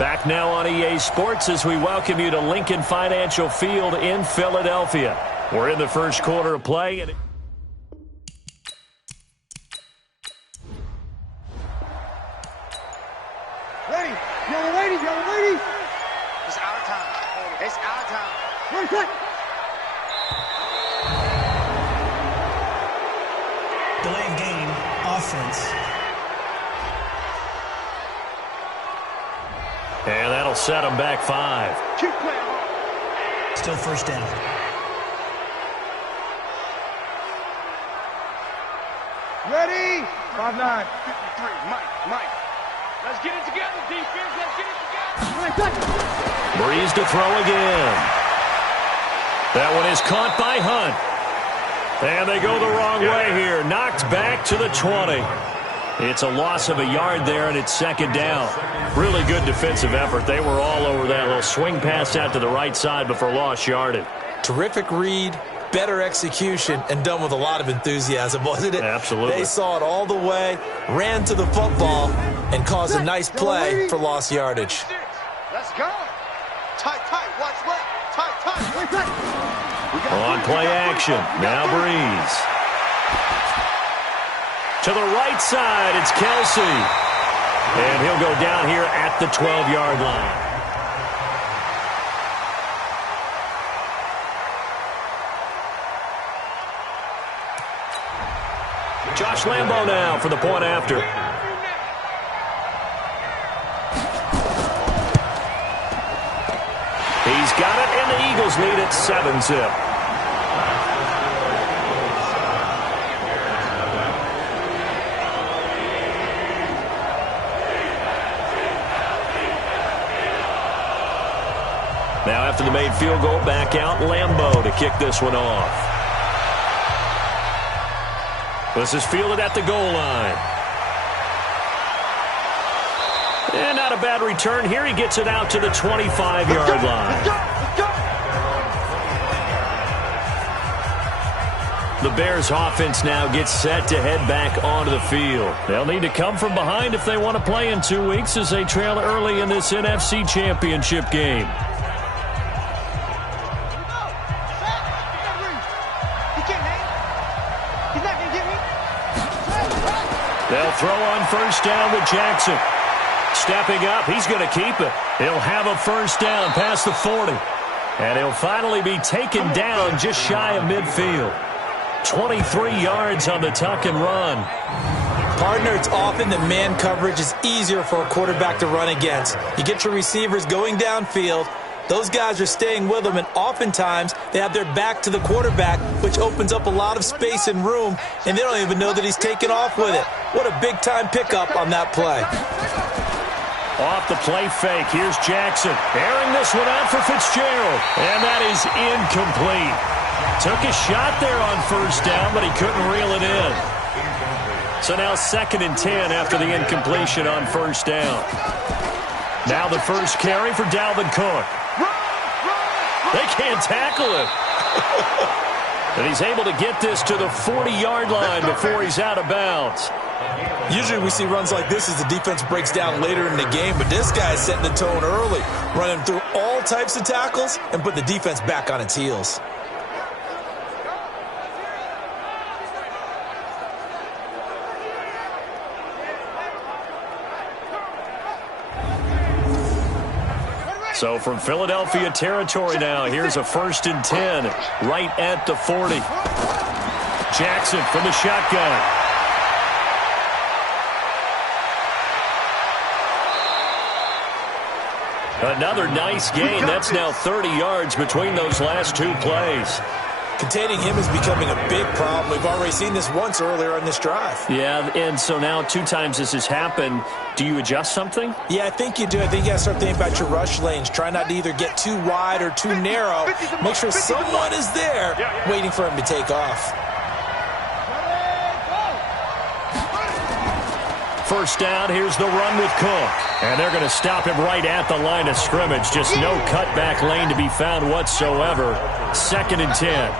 Back now on EA Sports as we welcome you to Lincoln Financial Field in Philadelphia. We're in the first quarter of play. And ready, yellow ladies. It's our time. It's our time. Ready, set. Delaying game, offense. And that'll set them back 5. Keep playing hard. Still first down. Ready? 5-9. 53. Mike. Let's get it together, defense. Let's get it together. Breeze to throw again. That one is caught by Hunt. And they go the wrong way here. Knocked back to the 20. It's a loss of a yard there, and it's second down. Really good defensive effort. They were all over that little swing pass out to the right side before lost yardage. Terrific read, better execution, and done with a lot of enthusiasm, wasn't it? Absolutely. They saw it all the way, ran to the football, and caused a nice play for lost yardage. Let's go. Tight. Watch left. Tight. On play action. Now Breeze. To the right side, it's Kelsey. And he'll go down here at the 12-yard line. Josh Lambo now for the point after. He's got it, and the Eagles lead at 7-zip. Now after the made field goal, back out Lambo to kick this one off. This is fielded at the goal line. And not a bad return here. He gets it out to the 25-yard line. The Bears offense now gets set to head back onto the field. They'll need to come from behind if they want to play in 2 weeks as they trail early in this NFC Championship game. They'll throw on first down with Jackson. Stepping up, he's going to keep it. He'll have a first down past the 40. And he'll finally be taken down just shy of midfield. 23 yards on the tuck and run. Partner, it's often that man coverage is easier for a quarterback to run against. You get your receivers going downfield. Those guys are staying with them, and oftentimes they have their back to the quarterback, which opens up a lot of space and room, and they don't even know that he's taken off with it. What a big-time pickup on that play. Off the play fake, here's Jackson. Airing this one out for Fitzgerald, and that is incomplete. Took a shot there on first down, but he couldn't reel it in. So now 2nd and 10 after the incompletion on first down. Now the first carry for Dalvin Cook. They can't tackle him. And he's able to get this to the 40-yard line before he's out of bounds. Usually we see runs like this as the defense breaks down later in the game, but this guy is setting the tone early, running through all types of tackles and put the defense back on its heels. So from Philadelphia territory now, here's a 1st and 10 right at the 40. Jackson from the shotgun. Another nice gain. That's now 30 yards between those last 2 plays. Containing him is becoming a big problem. We've already seen this once earlier on this drive. Yeah, and so now 2 times this has happened. Do you adjust something? Yeah, I think you do. I think you got to start thinking about your rush lanes. Try not to either get too wide or too narrow. Make sure someone is there waiting for him to take off. First down, here's the run with Cook. And they're going to stop him right at the line of scrimmage. Just no cutback lane to be found whatsoever. 2nd and 10.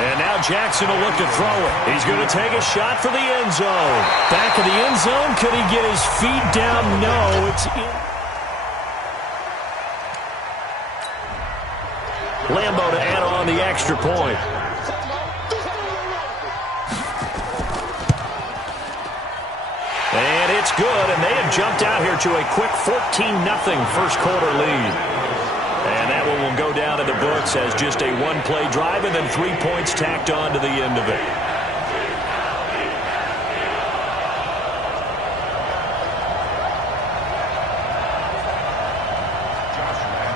And now Jackson will look to throw it. He's going to take a shot for the end zone. Back of the end zone. Could he get his feet down? No, it's in. Lambo to add on the extra point. And it's good, and they have jumped out here to a quick 14-0 first quarter lead. And that one will go down in the books as just a one-play drive and then 3 points tacked on to the end of it.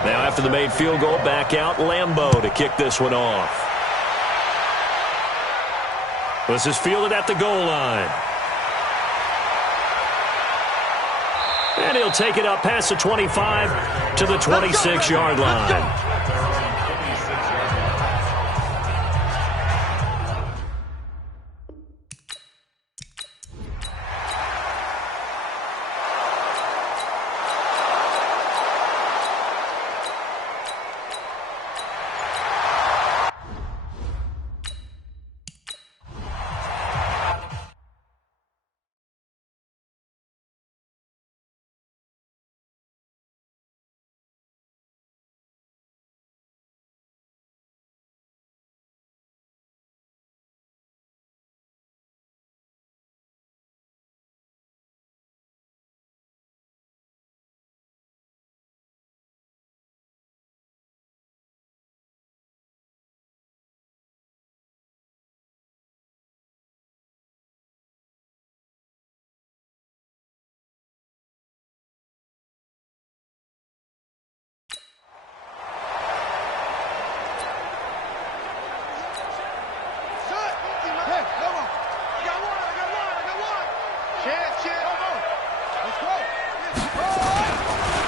Now after the made field goal, back out Lambo to kick this one off. This is fielded at the goal line. And he'll take it up past the 25 to the 26-yard line.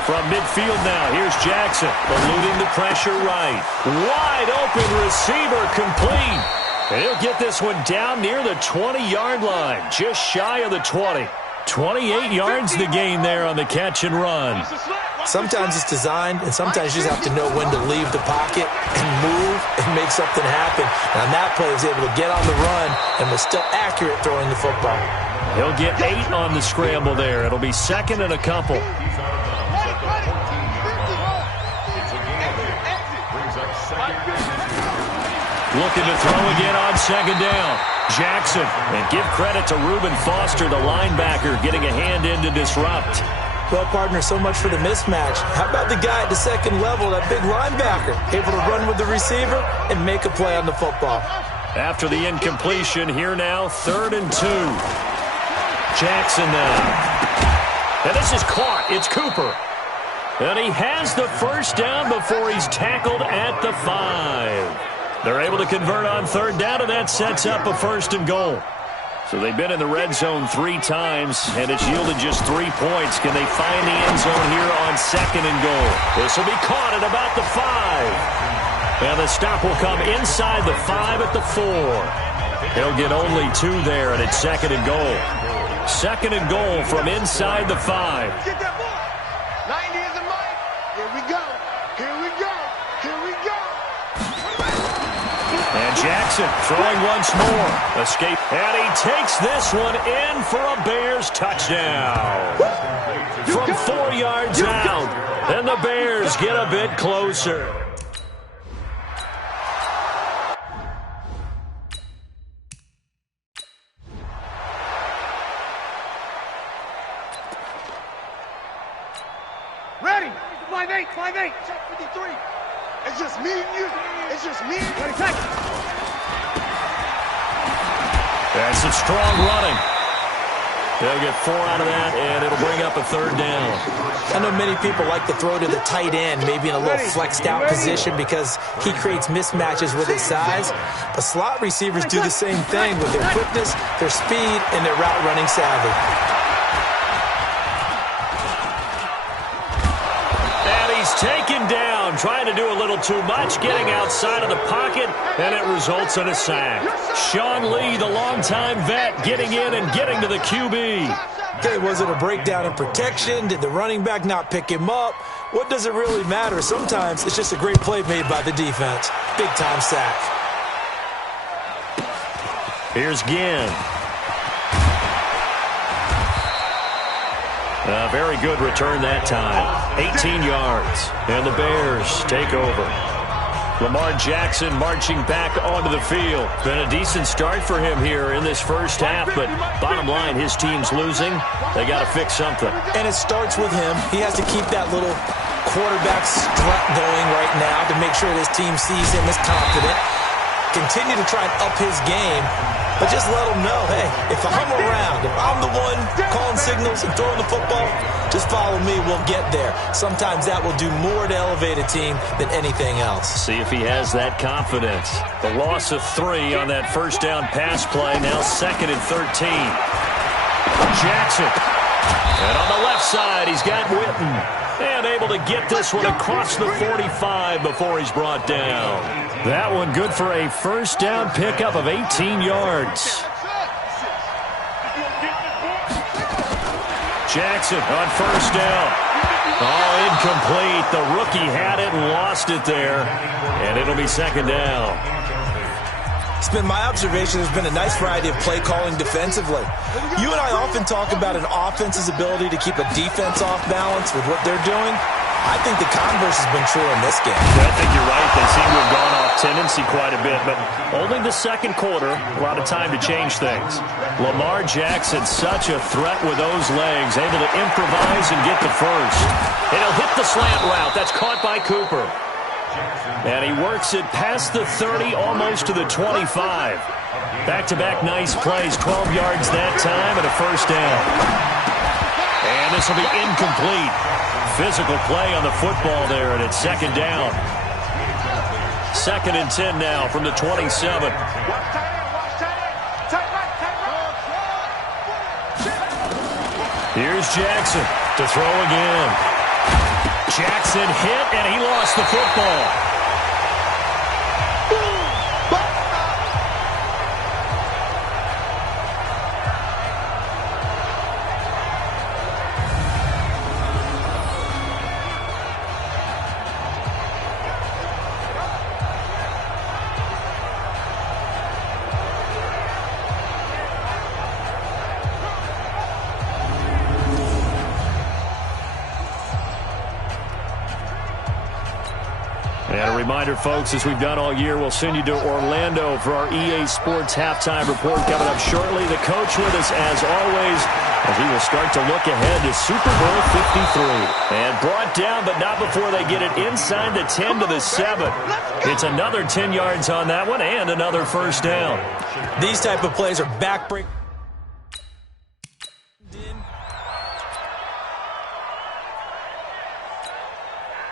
From midfield now, here's Jackson, eluding the pressure right. Wide open receiver, complete. And he'll get this one down near the 20-yard line, just shy of the 20. 28 yards the gain there on the catch and run. Sometimes it's designed, and sometimes you just have to know when to leave the pocket and move and make something happen. And on that play, he was able to get on the run and was still accurate throwing the football. He'll get 8 on the scramble there. It'll be second and a couple. Looking to throw again on second down. Jackson, and give credit to Reuben Foster, the linebacker, getting a hand in to disrupt. Well, partner, so much for the mismatch. How about the guy at the second level, that big linebacker, able to run with the receiver and make a play on the football? After the incompletion, here now, 3rd and 2. Jackson now. And this is caught. It's Cooper. And he has the first down before he's tackled at the 5. They're able to convert on 3rd down, and that sets up a 1st and goal. So they've been in the red zone 3 times, and it's yielded just 3 points. Can they find the end zone here on 2nd and goal? This will be caught at about the 5. And the stop will come inside the 5 at the 4. He'll get only 2 there, and it's 2nd and goal. 2nd and goal from inside the 5. Get that ball. 90 is a mic. Here we go. Here we go. Here we go. And Jackson throwing once more. Escape. And he takes this one in for a Bears touchdown. From 4 yards out. And the Bears get a bit closer. Ready. 5'8", 5'8". Check 53. It's just me and you. It's just me. Ready, take it. That's some strong running. They'll get 4 out of that, and it'll bring up a 3rd down. I know many people like to throw to the tight end, maybe in a little flexed out position because he creates mismatches with his size. But slot receivers do the same thing with their quickness, their speed, and their route running savvy. Taken down, trying to do a little too much, getting outside of the pocket, and it results in a sack. Sean Lee, the longtime vet, getting in and getting to the QB. Okay, was it a breakdown in protection? Did the running back not pick him up? What does it really matter? Sometimes it's just a great play made by the defense. Big-time sack. Here's Ginn. A very good return that time. 18 yards. And the Bears take over. Lamar Jackson marching back onto the field. Been a decent start for him here in this first half, but bottom line, his team's losing. They got to fix something. And it starts with him. He has to keep that little quarterback strut going right now to make sure his team sees him as confident. Continue to try and up his game, but just let him know, hey, if I'm around, if I'm the one calling signals and throwing the football, just follow me, we'll get there. Sometimes that will do more to elevate a team than anything else. See if he has that confidence. The loss of 3 on that first down pass play, now 2nd and 13. Jackson. And on the left side, he's got Witten. And able to get this one across the 45 before he's brought down. That one good for a first down pickup of 18 yards. Jackson on first down. All incomplete. The rookie had it and lost it there. And it'll be 2nd down. It's been my observation there's been a nice variety of play calling defensively. You and I often talk about an offense's ability to keep a defense off balance with what they're doing. I think the converse has been true in this game. I think you're right. They seem to have gone off tendency quite a bit, but only the second quarter, a lot of time to change things. Lamar Jackson, such a threat with those legs, able to improvise and get the first. And he'll hit the slant route. That's caught by Cooper. And he works it past the 30, almost to the 25. Back-to-back nice plays, 12 yards that time, and a first down. And this will be incomplete. Physical play on the football there, and it's 2nd down. 2nd and 10 now from the 27. Here's Jackson to throw again. Jackson hit, and he lost the football. And a reminder, folks, as we've done all year, we'll send you to Orlando for our EA Sports halftime report coming up shortly. The coach with us, as always, as he will start to look ahead to Super Bowl 53. And brought down, but not before they get it inside the 10 to the 7. It's another 10 yards on that one and another first down. These type of plays are backbreaking.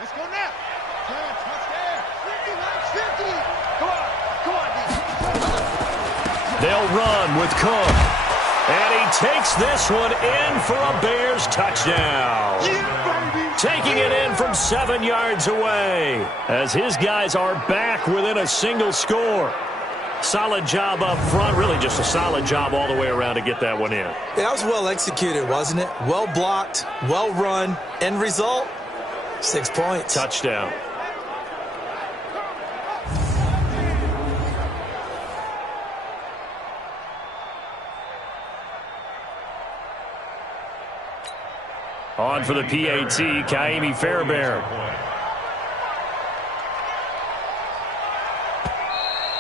Let's go now. They'll run with Cook. And he takes this one in for a Bears touchdown. Taking it in from 7 yards away as his guys are back within a single score. Solid job up front. Really just a solid job all the way around to get that one in. Yeah, that was well executed, wasn't it? Well blocked, well run. End result, 6 points. Touchdown. On for the PAT, Kaimi Fairbairn.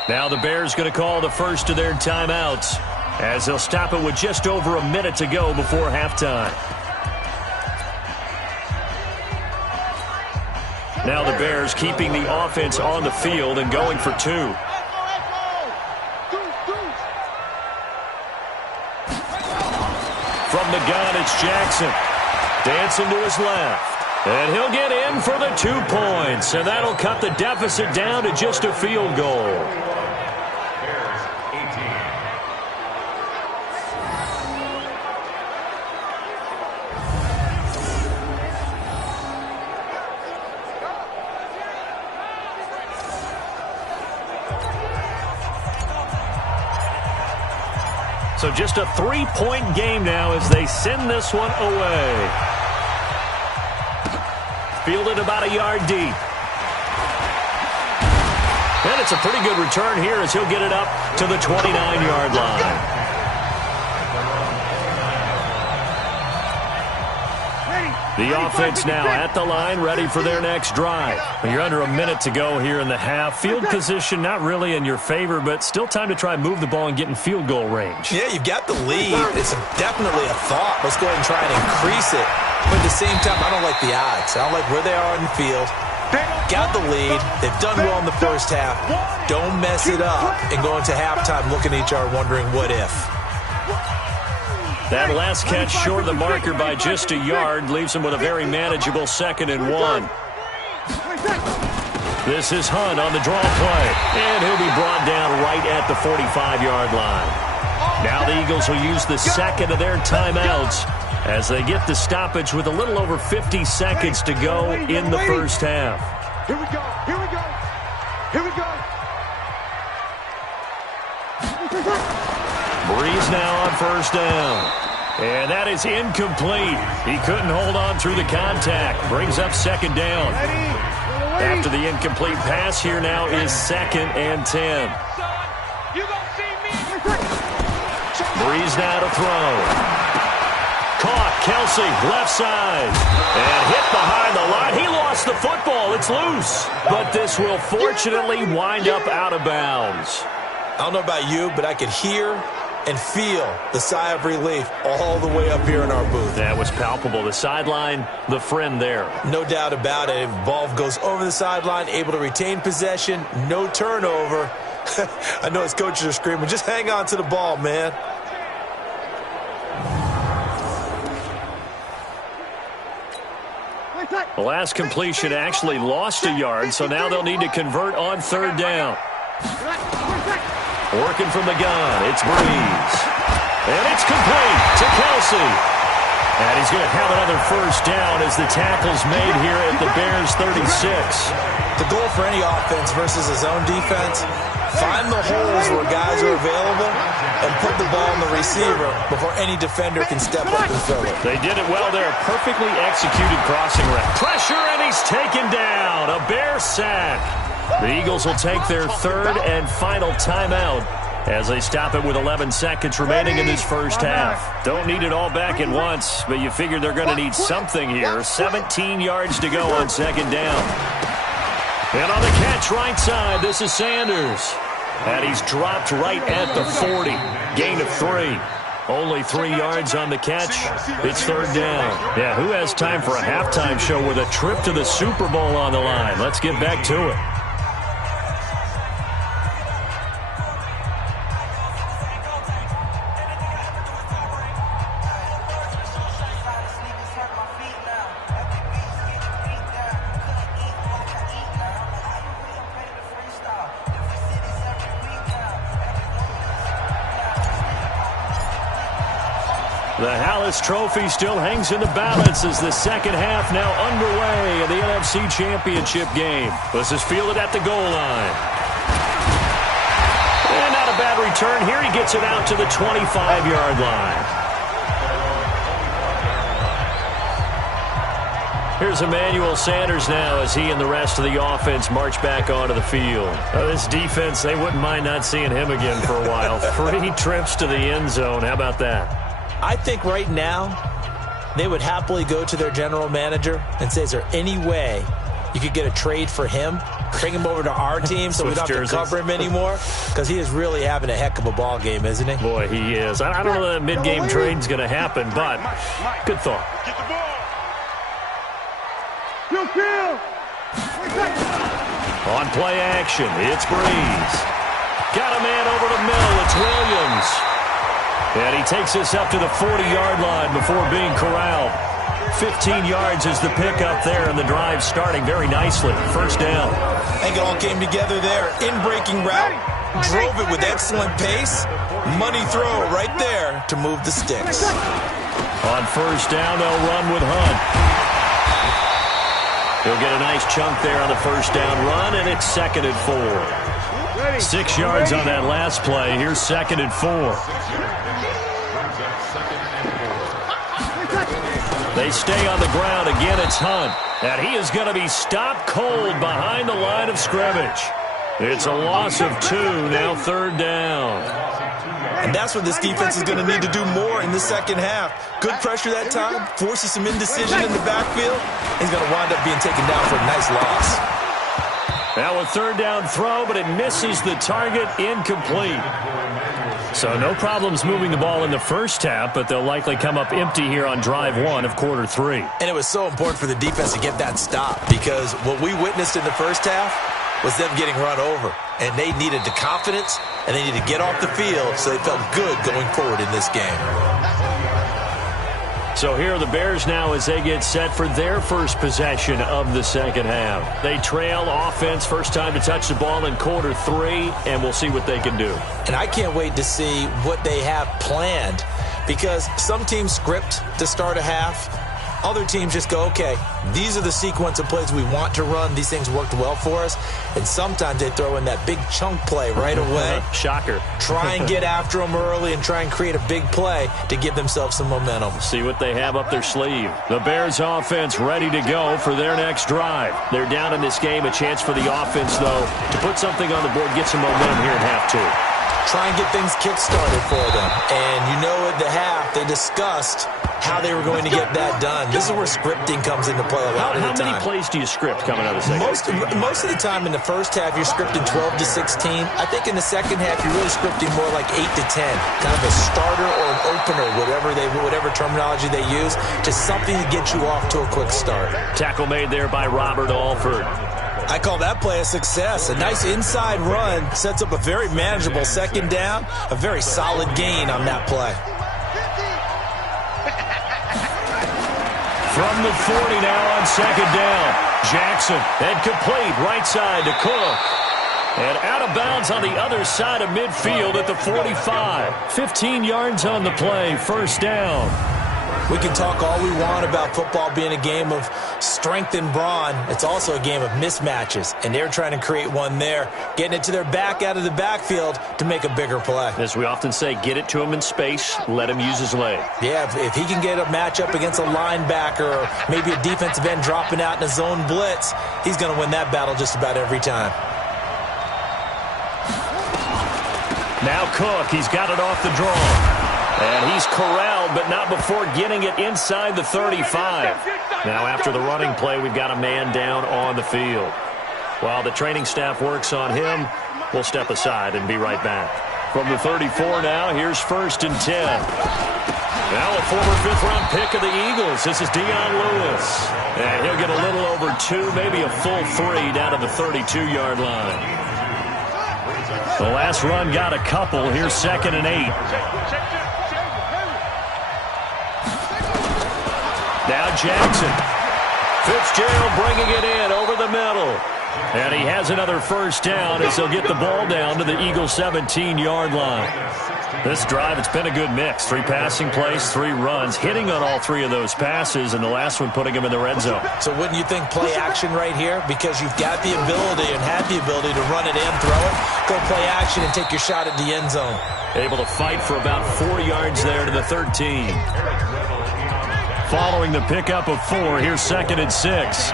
Now the Bears going to call the first of their timeouts as they'll stop it with just over a minute to go before halftime. Now the Bears keeping the offense on the field and going for 2. From the gun, it's Jackson. Dancing to his left. And he'll get in for the 2 points. And that'll cut the deficit down to just a field goal. So just a 3-point game now as they send this one away. Fielded about a yard deep. And it's a pretty good return here as he'll get it up to the 29-yard line. The offense now at the line, ready for their next drive. You're under a minute to go here in the half. Field position not really in your favor, but still time to try and move the ball and get in field goal range. Yeah, you've got the lead. It's definitely a thought. Let's go ahead and try and increase it. But at the same time, I don't like the odds. I don't like where they are in the field. Got the lead. They've done well in the first half. Don't mess it up and go into halftime looking at each other wondering what if. That last catch short of the marker by just a yard leaves him with a very manageable 2nd and 1. This is Hunt on the draw play, and he'll be brought down right at the 45-yard line. Now the Eagles will use the second of their timeouts as they get the stoppage with a little over 50 seconds to go in the first half. Here we go. Here we go. Here we go. Breeze now on first down. And that is incomplete. He couldn't hold on through the contact. Brings up 2nd down. After the incomplete pass, here now is 2nd and 10. Breeze now to throw. Caught. Kelsey, left side. And hit behind the line. He lost the football. It's loose. But this will fortunately wind up out of bounds. I don't know about you, but I could hear and feel the sigh of relief all the way up here in our booth. That was palpable. The sideline, the friend there. No doubt about it. If ball goes over the sideline, able to retain possession, no turnover. I know his coaches are screaming, just hang on to the ball, man. The last completion actually lost a yard, so now they'll need to convert on 3rd down. Working from the gun, it's Breeze. And it's complete to Kelsey. And he's going to have another first down as the tackle's made here at the Bears' 36. The goal for any offense versus his own defense, find the holes where guys are available and put the ball in the receiver before any defender can step up and fill it. They did it well there. Perfectly executed crossing route. Pressure, and he's taken down. A Bear sack. The Eagles will take their 3rd and final timeout as they stop it with 11 seconds remaining in this first half. Don't need it all back at once, but you figure they're going to need something here. 17 yards to go on 2nd down. And on the catch right side, this is Sanders. And he's dropped right at the 40. Gain of 3. Only 3 yards on the catch. It's 3rd down. Yeah, who has time for a halftime show with a trip to the Super Bowl on the line? Let's get back to it. The Hallis Trophy still hangs in the balance as the second half now underway in the NFC Championship game. This is fielded at the goal line. And not a bad return here. He gets it out to the 25-yard line. Here's Emmanuel Sanders now as he and the rest of the offense march back onto the field. This defense, they wouldn't mind not seeing him again for a while. 3 trips to the end zone. How about that? I think right now they would happily go to their general manager and say, is there any way you could get a trade for him, bring him over to our team so we don't have to cover him anymore? Because he is really having a heck of a ball game, isn't he? Boy, he is. I don't know that mid-game trade's going to happen, but good thought. On play action, it's Breeze. Got a man over the middle. It's Williams. And he takes us up to the 40-yard line before being corralled. 15 yards is the pickup there, and the drive starting very nicely. First down. I think it all came together there. In-breaking route, drove it with excellent pace. Money throw right there to move the sticks. On first down, they'll run with Hunt. He'll get a nice chunk there on the first down run, and it's 2nd and 4. 6 yards on that last play. Here's 2nd and 4. They stay on the ground. Again, it's Hunt. And he is going to be stopped cold behind the line of scrimmage. It's a loss of 2, now 3rd down. And that's what this defense is going to need to do more in the second half. Good pressure that time, forces some indecision in the backfield. He's going to wind up being taken down for a nice loss. Now a 3rd down throw, but it misses the target, incomplete. So no problems moving the ball in the first half, but they'll likely come up empty here on drive 1 of quarter 3. And it was so important for the defense to get that stop, because what we witnessed in the first half was them getting run over. And they needed the confidence, and they needed to get off the field so they felt good going forward in this game. So here are the Bears now as they get set for their first possession of the second half. They trail offense, first time to touch the ball in quarter 3, and we'll see what they can do. And I can't wait to see what they have planned, because some teams script to start a half. Other teams just go, okay, these are the sequence of plays we want to run. These things worked well for us. And sometimes they throw in that big chunk play right away. Shocker. Try and get after them early and try and create a big play to give themselves some momentum. See what they have up their sleeve. The Bears offense ready to go for their next drive. They're down in this game. A chance for the offense, though, to put something on the board, get some momentum here in half 2. Try and get things kick-started for them. And you know at the half, they discussed how they were going to get that done. This is where scripting comes into play a lot of the time. How many plays do you script coming out of the second? Most of the time in the first half, you're scripting 12 to 16. I think in the second half, you're really scripting more like 8 to 10. Kind of a starter or an opener, whatever terminology they use. Just something to get you off to a quick start. Tackle made there by Robert Alford. I call that play a success. A nice inside run sets up a very manageable second down. A very solid gain on that play. From the 40 now on second down. Jackson, and complete right side to Cook. And out of bounds on the other side of midfield at the 45. 15 yards on the play, first down. We can talk all we want about football being a game of strength and brawn. It's also a game of mismatches, and they're trying to create one there, getting it to their back out of the backfield to make a bigger play. As we often say, get it to him in space, let him use his leg. Yeah, if he can get a matchup against a linebacker or maybe a defensive end dropping out in a zone blitz, he's going to win that battle just about every time. Now Cook, he's got it off the draw. And he's corralled, but not before getting it inside the 35. Now after the running play, we've got a man down on the field. While the training staff works on him, we'll step aside and be right back. From the 34 now, here's 1st and 10. Now a former 5th-round pick of the Eagles. This is Dion Lewis. And he'll get a little over 2, maybe a full 3 down to the 32-yard line. The last run got a couple. Here's 2nd and 8. Now Jackson. Fitzgerald bringing it in over the middle. And he has another first down as he'll get the ball down to the Eagles' 17-yard line. This drive, it's been a good mix. 3 passing plays, 3 runs, hitting on all 3 of those passes, and the last one putting him in the red zone. So wouldn't you think play action right here? Because you've got the ability and have the ability to run it in, throw it, go play action, and take your shot at the end zone. Able to fight for about 4 yards there to the 13. Following the pickup of 4, here's 2nd and 6.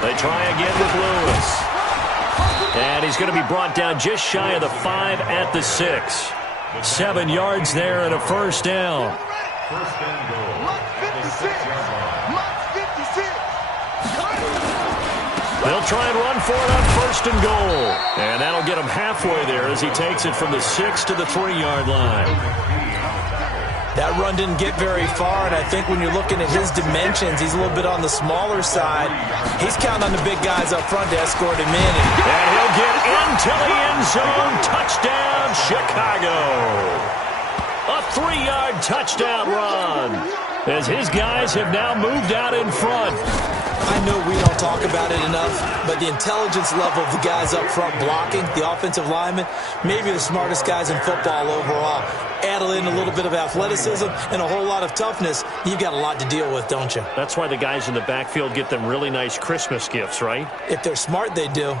They try again with Lewis. And he's going to be brought down just shy of the 5 at the 6. 7 yards there and a first down. They'll try and run for it on 1st and goal. And that'll get him halfway there as he takes it from the 6 to the 3-yard line. That run didn't get very far, and I think when you're looking at his dimensions, he's a little bit on the smaller side. He's counting on the big guys up front to escort him in. And he'll get into the end zone. Touchdown, Chicago. A 3-yard touchdown run as his guys have now moved out in front. I know we don't talk about it enough, but the intelligence level of the guys up front blocking, the offensive linemen, maybe the smartest guys in football overall. Add in a little bit of athleticism and a whole lot of toughness, you've got a lot to deal with, don't you? That's why the guys in the backfield get them really nice Christmas gifts, right? If they're smart, they do.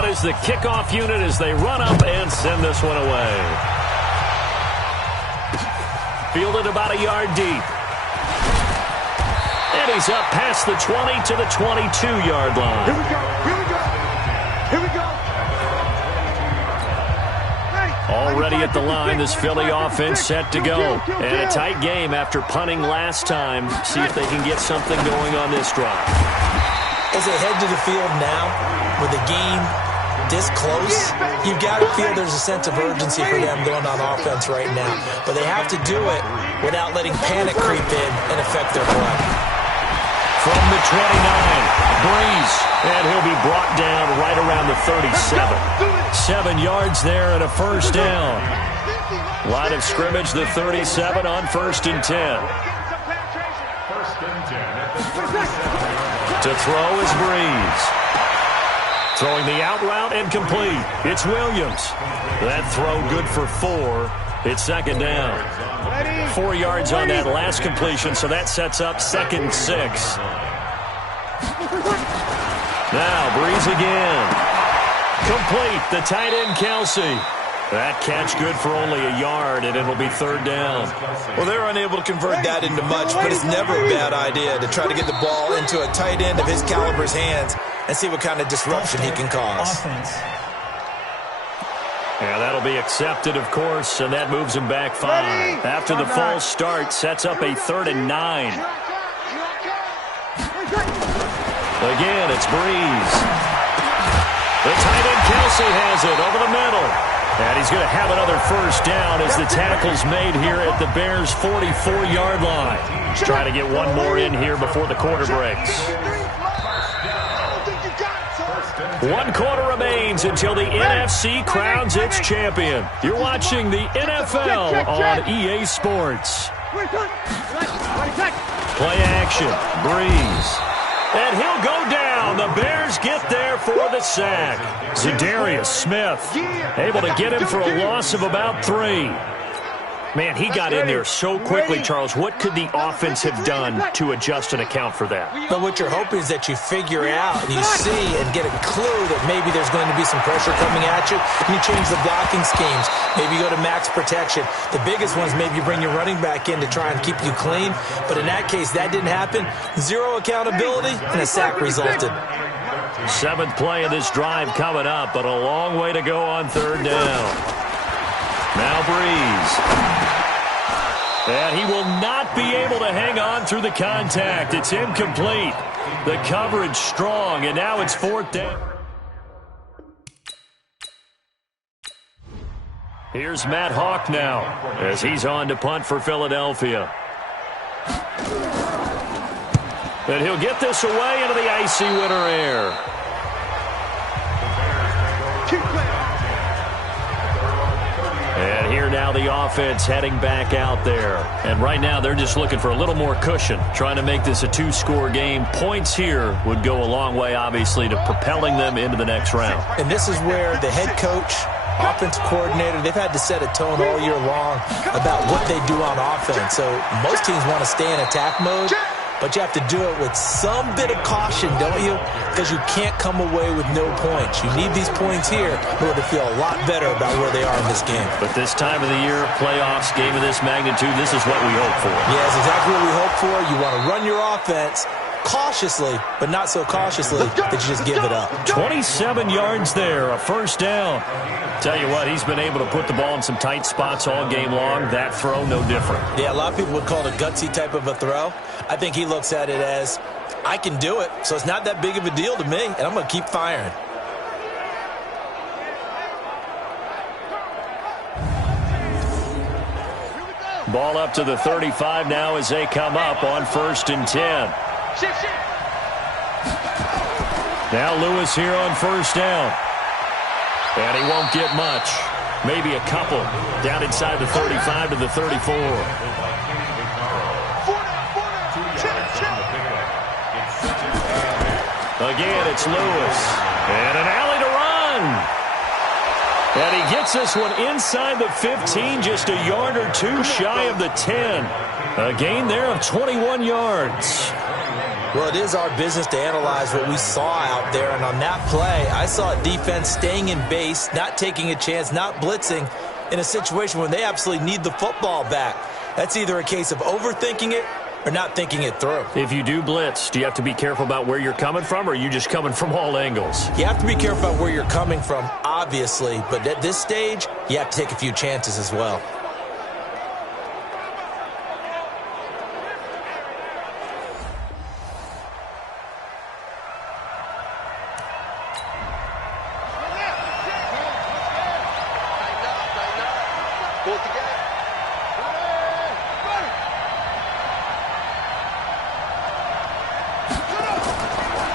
out is the kickoff unit as they run up and send this one away. Fielded about a yard deep. And he's up past the 20 to the 22-yard line. Here we go. Here we go. Here we go. Already at the line, this Philly offense set to go. And a tight game after punting last time. See if they can get something going on this drive. As they head to the field now, with the game this close, you've got to feel there's a sense of urgency for them going on offense right now. But they have to do it without letting panic creep in and affect their play. From the 29, Breeze, and he'll be brought down right around the 37. 7 yards there and a first down. Line of scrimmage, the 37 on 1st and 10. To throw is Breeze. Throwing the out route and complete. It's Williams. That throw good for 4. It's 2nd down. 4 yards on that last completion, so that sets up 2nd and 6. Now Breeze again. Complete, the tight end Kelsey. That catch good for only a yard, and it'll be 3rd down. Well, they're unable to convert that into much, but it's never a bad idea to try to get the ball into a tight end of his caliber's hands and see what kind of disruption he can cause. Offense. And that'll be accepted, of course, and that moves him back 5. After the false start, sets up a 3rd and 9. Again, it's Breeze. The tight end Kelsey has it over the middle. And he's going to have another first down as the tackle's made here at the Bears' 44-yard line. He's trying to get one more in here before the quarter breaks. 1 quarter remains until the NFC crowns its champion. You're watching the NFL on EA Sports. Play action. Breeze. And he'll go down. The Bears get there for the sack. Za'Darius Smith able to get him for a loss of about 3. Man, he got in there so quickly, Charles. What could the offense have done to adjust and account for that? But what you're hoping is that you figure out and you see and get a clue that maybe there's going to be some pressure coming at you, and you change the blocking schemes. Maybe you go to max protection. The biggest one is maybe you bring your running back in to try and keep you clean. But in that case, that didn't happen. 0 accountability, and a sack resulted. 7th play of this drive coming up, but a long way to go on 3rd down. Now Breeze. And he will not be able to hang on through the contact. It's incomplete. The coverage strong, and now it's 4th down. Here's Matt Hawk now as he's on to punt for Philadelphia. And he'll get this away into the icy winter air. And here now the offense heading back out there. And right now they're just looking for a little more cushion, trying to make this a 2-score game. Points here would go a long way, obviously, to propelling them into the next round. And this is where the head coach, offensive coordinator, they've had to set a tone all year long about what they do on offense. So most teams want to stay in attack mode, but you have to do it with some bit of caution, don't you? Because you can't come away with no points. You need these points here in order to feel a lot better about where they are in this game. But this time of the year, playoffs, game of this magnitude, this is what we hope for. Yeah, it's exactly what we hope for. You want to run your offense cautiously, but not so cautiously that you just give it up. 27 yards there, a first down. Tell you what, he's been able to put the ball in some tight spots all game long. That throw, no different. Yeah, a lot of people would call it a gutsy type of a throw. I think he looks at it as, I can do it, so it's not that big of a deal to me, and I'm going to keep firing. Ball up to the 35 now as they come up on 1st and 10. Now Lewis here on 1st down. And he won't get much. Maybe a couple. Down inside the 35 to the 34. Again, it's Lewis. And an alley to run. And he gets this one inside the 15, just a yard or 2 shy of the 10. A gain there of 21 yards. Well, it is our business to analyze what we saw out there, and on that play, I saw a defense staying in base, not taking a chance, not blitzing in a situation where they absolutely need the football back. That's either a case of overthinking it or not thinking it through. If you do blitz, do you have to be careful about where you're coming from, or are you just coming from all angles? You have to be careful about where you're coming from, obviously, but at this stage, you have to take a few chances as well.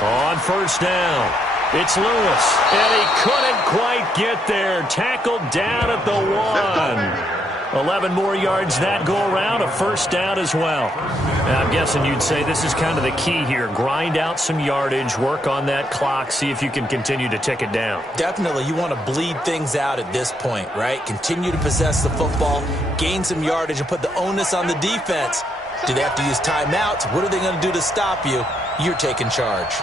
On first down, it's Lewis, and he couldn't quite get there. Tackled down at the 1. 11 more yards that go around, a first down as well. Now, I'm guessing you'd say this is kind of the key here. Grind out some yardage, work on that clock, see if you can continue to tick it down. Definitely, you want to bleed things out at this point, right? Continue to possess the football, gain some yardage, and put the onus on the defense. Do they have to use timeouts? What are they going to do to stop you? You're taking charge.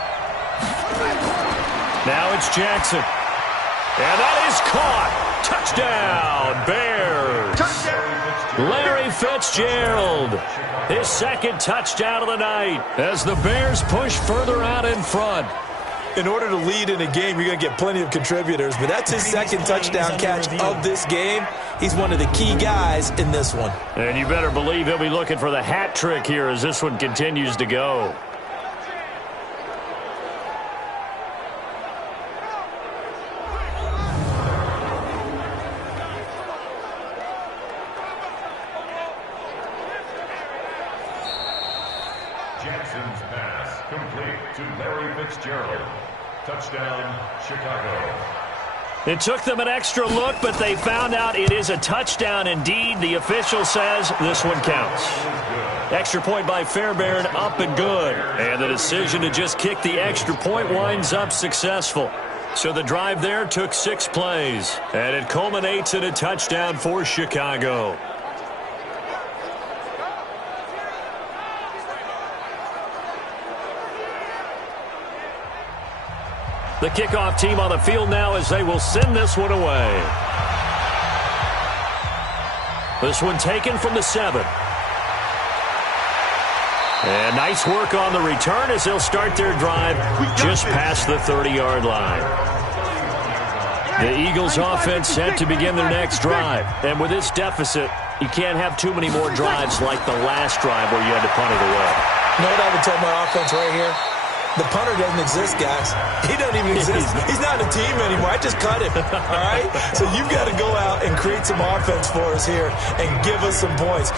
Now it's Jackson. And that is caught. Touchdown, Bears. Touchdown. Larry Fitzgerald. His second touchdown of the night as the Bears push further out in front. In order to lead in a game, you're going to get plenty of contributors, but that's his second touchdown catch of this game. He's one of the key guys in this one. And you better believe he'll be looking for the hat trick here as this one continues to go. Jackson's pass complete to Larry Fitzgerald. Touchdown, Chicago. It took them an extra look, but they found out it is a touchdown indeed. The official says this one counts. Extra point by Fairbairn, up and good. And the decision to just kick the extra point winds up successful. So the drive there took 6 plays, and it culminates in a touchdown for Chicago. The kickoff team on the field now as they will send this one away. This one taken from the 7. And nice work on the return as they'll start their drive just past the 30-yard line. The Eagles offense set to begin their next drive. And with this deficit, you can't have too many more drives like the last drive where you had to punt it away. You know what I would tell my offense right here? The punter doesn't exist, guys. He doesn't even exist. He's not a team anymore. I just cut him, all right? So you've got to go out and create some offense for us here and give us some points.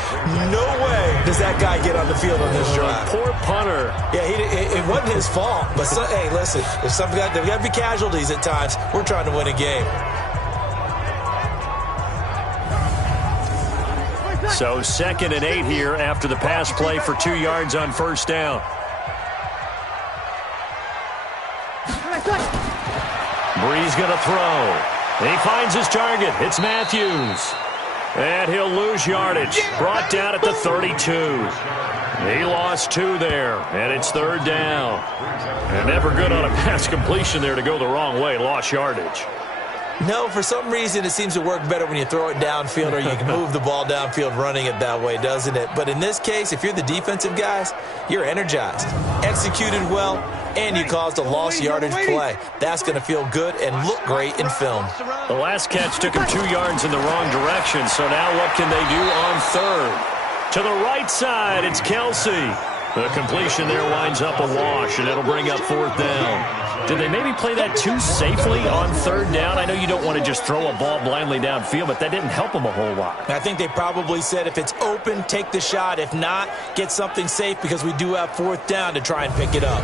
No way does that guy get on the field on this drive. Poor punter. Yeah, it wasn't his fault. But, hey, listen, if there's got to be casualties at times. We're trying to win a game. So 2nd and 8 here after the pass play for 2 yards on first down. Breeze going to throw. He finds his target. It's Matthews. And he'll lose yardage. Brought down at the 32. He lost 2 there, and it's 3rd down. And never good on a pass completion there to go the wrong way. Lost yardage. No, for some reason it seems to work better when you throw it downfield or you can move the ball downfield running it that way, doesn't it? But in this case, if you're the defensive guys, you're energized, executed well, and you caused a lost yardage play. That's going to feel good and look great in film. The last catch took him 2 yards in the wrong direction, so now what can they do on 3rd? To the right side, it's Kelsey. The completion there winds up a wash, and it'll bring up 4th down. Did they maybe play that too safely on 3rd down? I know you don't want to just throw a ball blindly downfield, but that didn't help them a whole lot. I think they probably said if it's open, take the shot. If not, get something safe because we do have 4th down to try and pick it up.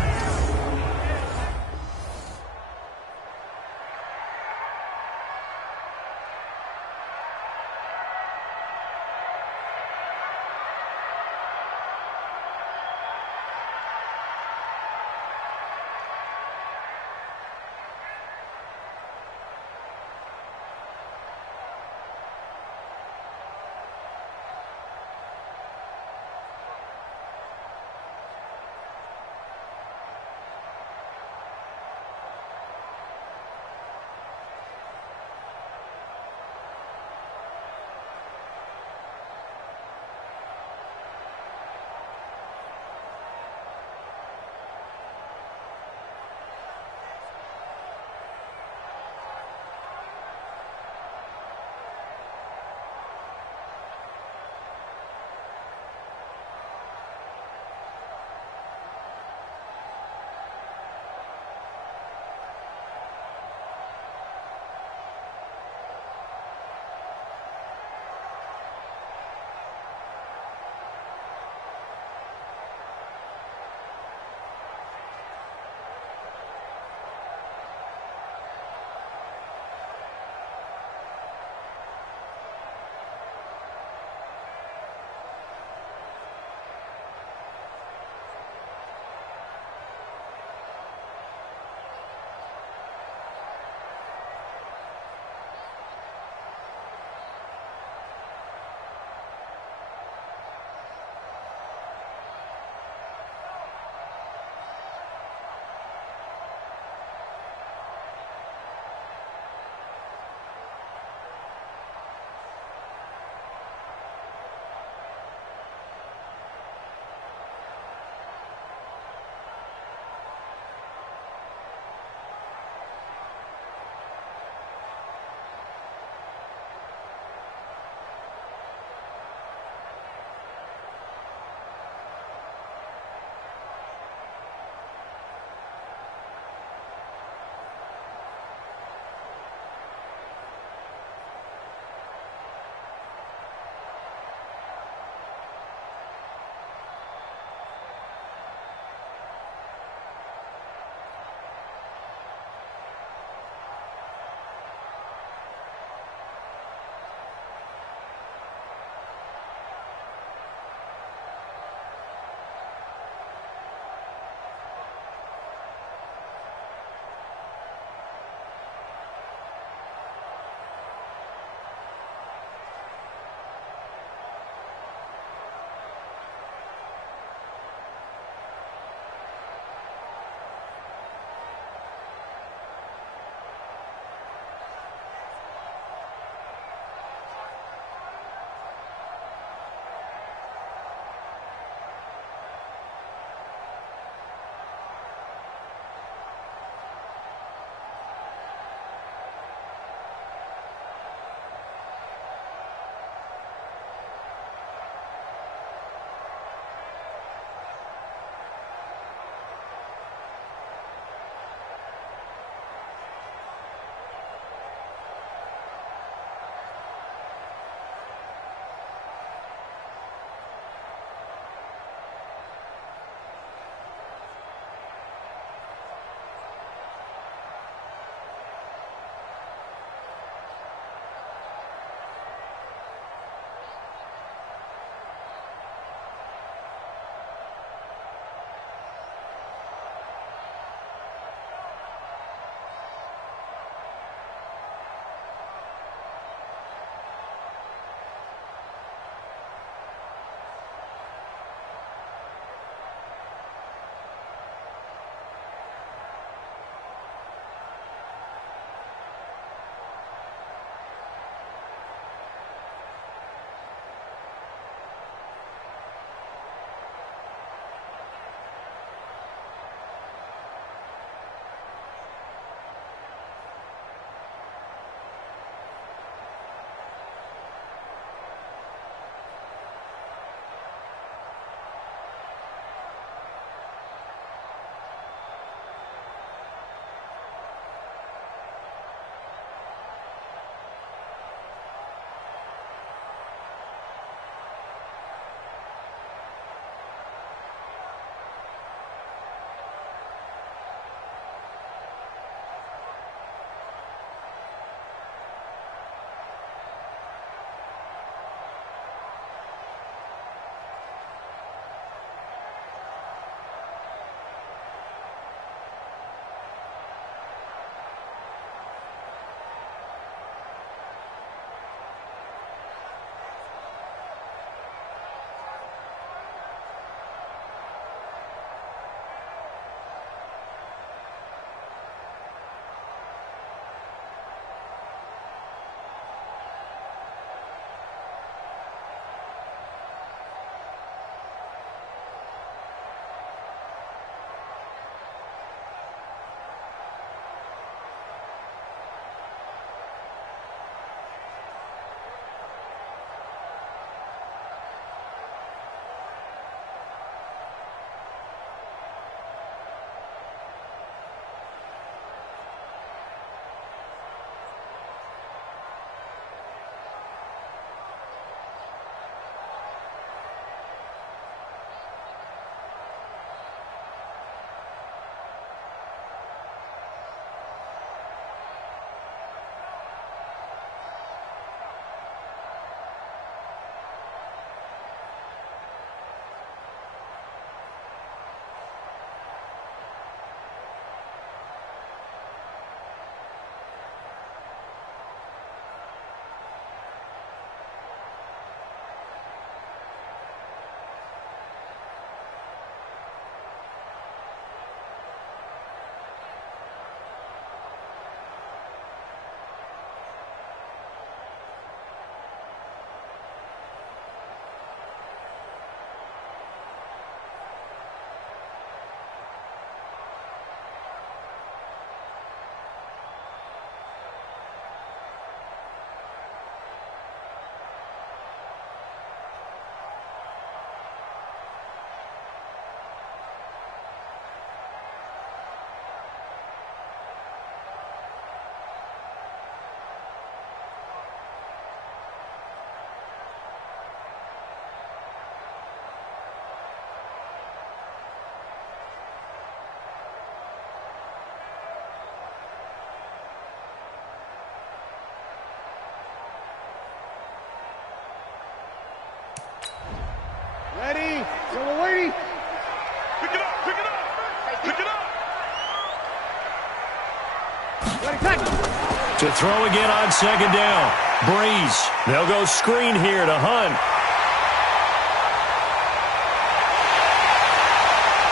To throw again on second down. Breeze. They'll go screen here to Hunt.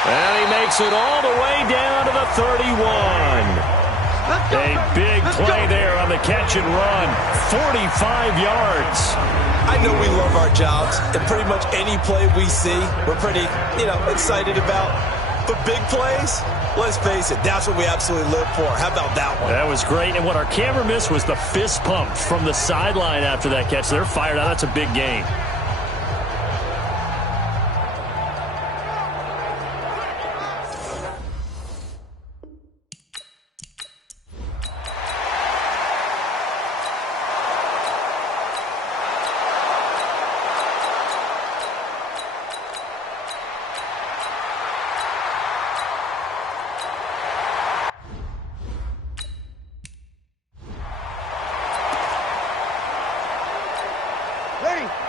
And he makes it all the way down to the 31. A big play there on the catch and run. 45 yards. I know we love our jobs, and pretty much any play we see, we're pretty, excited about. But big plays, let's face it, that's what we absolutely live for. How about that one? That was great, and what our camera missed was the fist pump from the sideline after that catch. They're fired out. That's a big gain.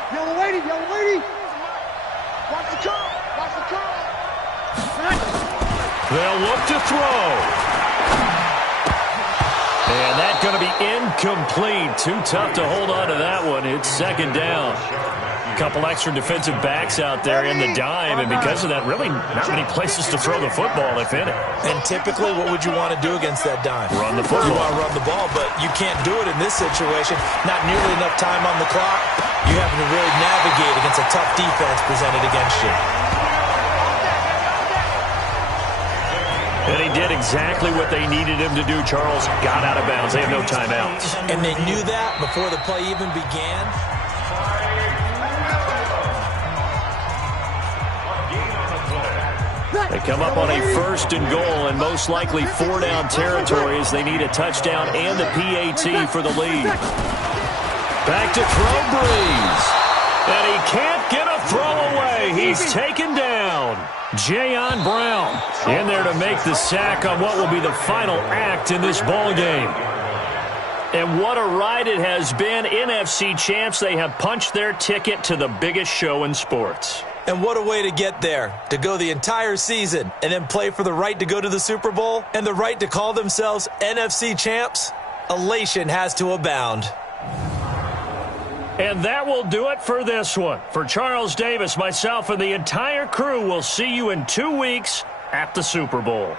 Yellow lady. Watch the curl. Watch the curl. They'll look to throw. And that's going to be incomplete. Too tough to hold on to that one. It's second down. A couple extra defensive backs out there in the dime, and because of that, really not many places to throw the football, if any. And typically, what would you want to do against that dime? Run the football. You want to run the ball, but you can't do it in this situation. Not nearly enough time on the clock. You having to really navigate against a tough defense presented against you. And he did exactly what they needed him to do. Charles got out of bounds. They have no timeouts. And they knew that before the play even began. They come up on a first and goal and most likely four-down territory as they need a touchdown and the PAT for the lead. Back to throw, Breeze. And he can't get a throw away. He's taken down. Jayon Brown in there to make the sack on what will be the final act in this ball game. And what a ride it has been. NFC champs, they have punched their ticket to the biggest show in sports. And what a way to get there, to go the entire season and then play for the right to go to the Super Bowl and the right to call themselves NFC champs. Elation has to abound. And that will do it for this one. For Charles Davis, myself, and the entire crew, we'll see you in 2 weeks at the Super Bowl.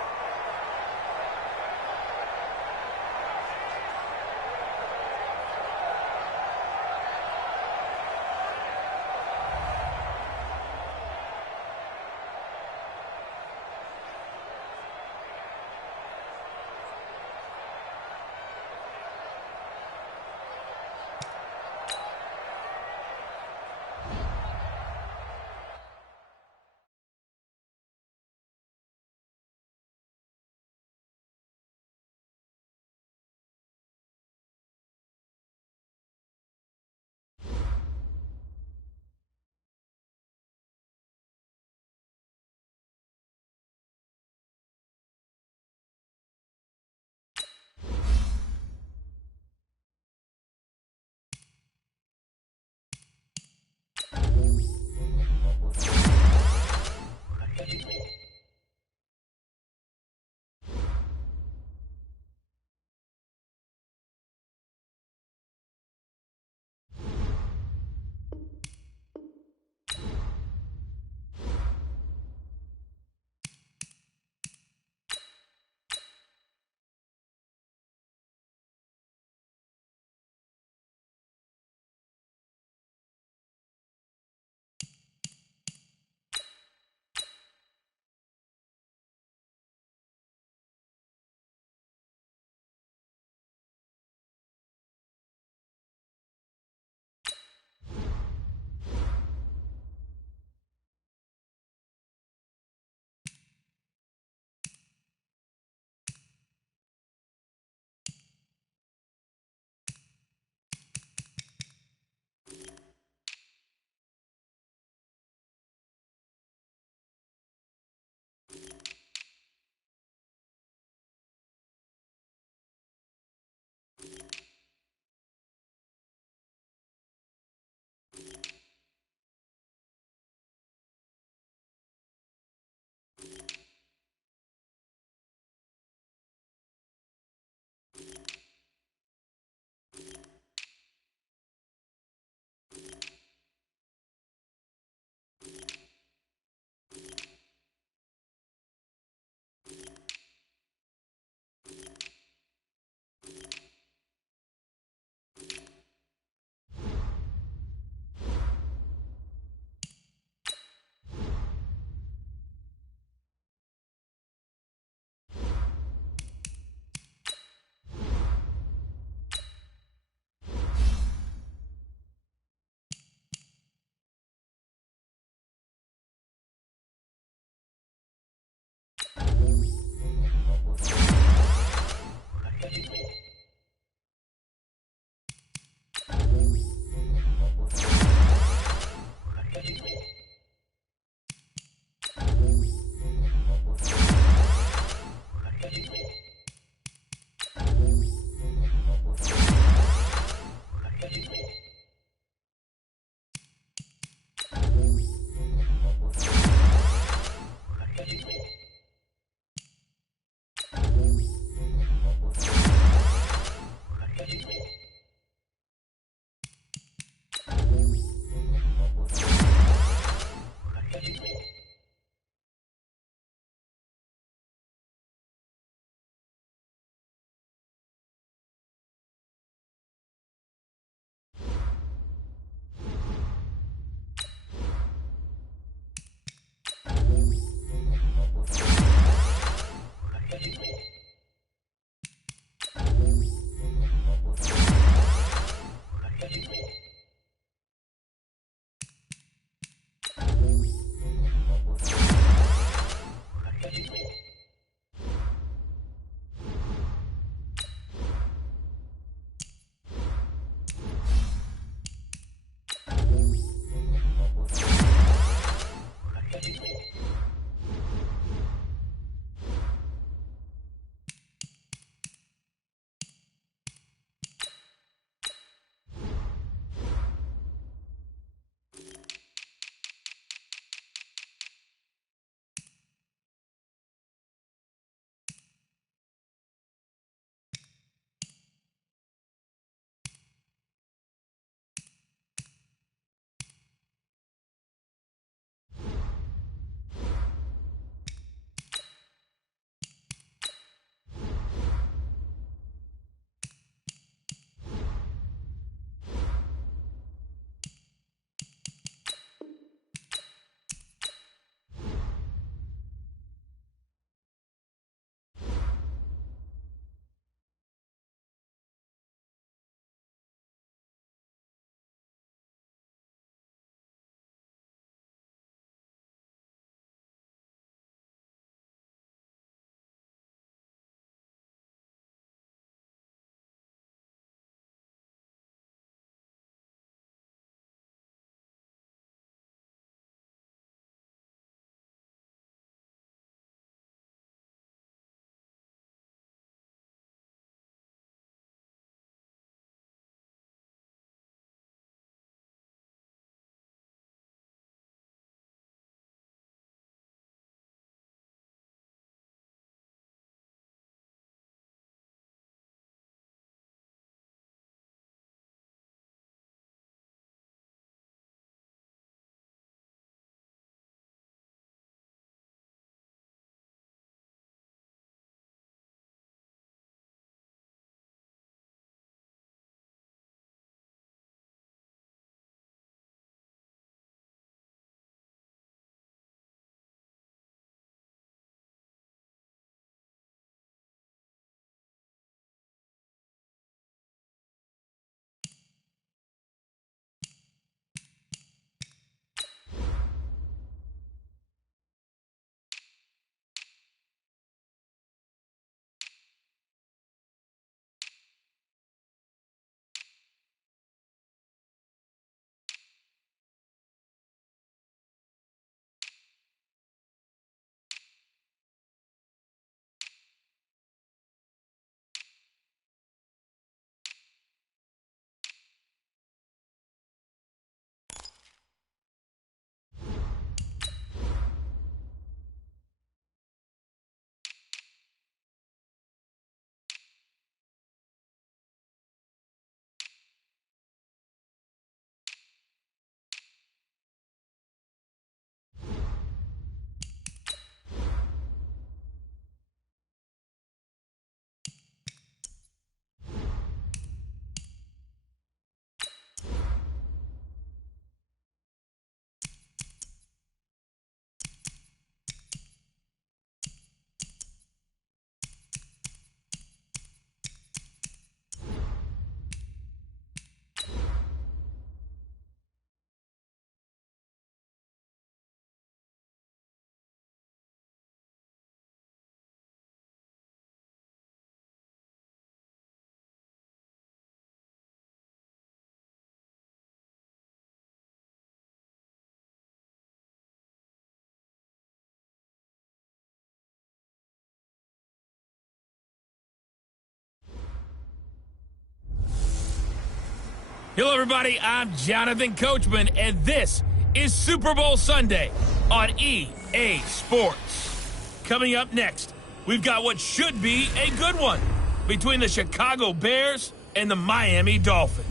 Hello, everybody. I'm Jonathan Coachman, and this is Super Bowl Sunday on EA Sports. Coming up next, we've got what should be a good one between the Chicago Bears and the Miami Dolphins.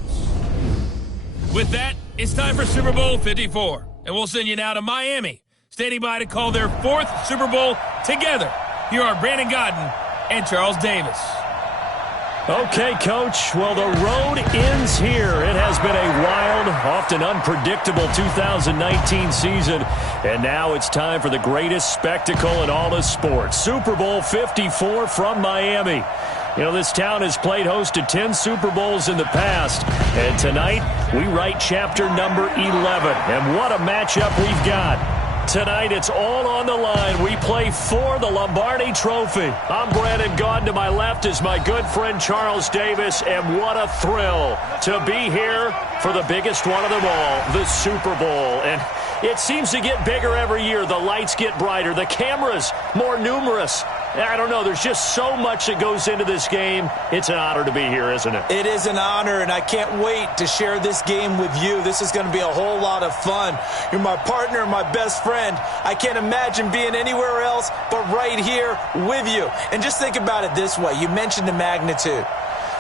With that, it's time for Super Bowl 54, and we'll send you now to Miami, standing by to call their 4th Super Bowl together. Here are Brandon Godden and Charles Davis. Okay, Coach. Well, the road ends here. It has been a wild, often unpredictable 2019 season, and now it's time for the greatest spectacle in all of sports. Super Bowl 54 from Miami. You know, this town has played host to 10 Super Bowls in the past, and tonight we write chapter number 11. And what a matchup we've got. Tonight, it's all on the line. We play for the Lombardi Trophy. I'm Brandon Gaudin. To my left is my good friend Charles Davis, and what a thrill to be here for the biggest one of them all, the Super Bowl. And it seems to get bigger every year. The lights get brighter. The cameras more numerous. I don't know. There's just so much that goes into this game. It's an honor to be here, isn't it? It is an honor, and I can't wait to share this game with you. This is going to be a whole lot of fun. You're my partner, my best friend. I can't imagine being anywhere else but right here with you. And just think about it this way. You mentioned the magnitude.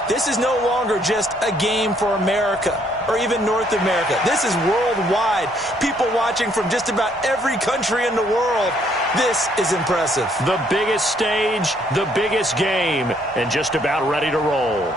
This is no longer just a game for America or even North America. This is worldwide. People watching from just about every country in the world. This is impressive. The biggest stage, the biggest game, and just about ready to roll.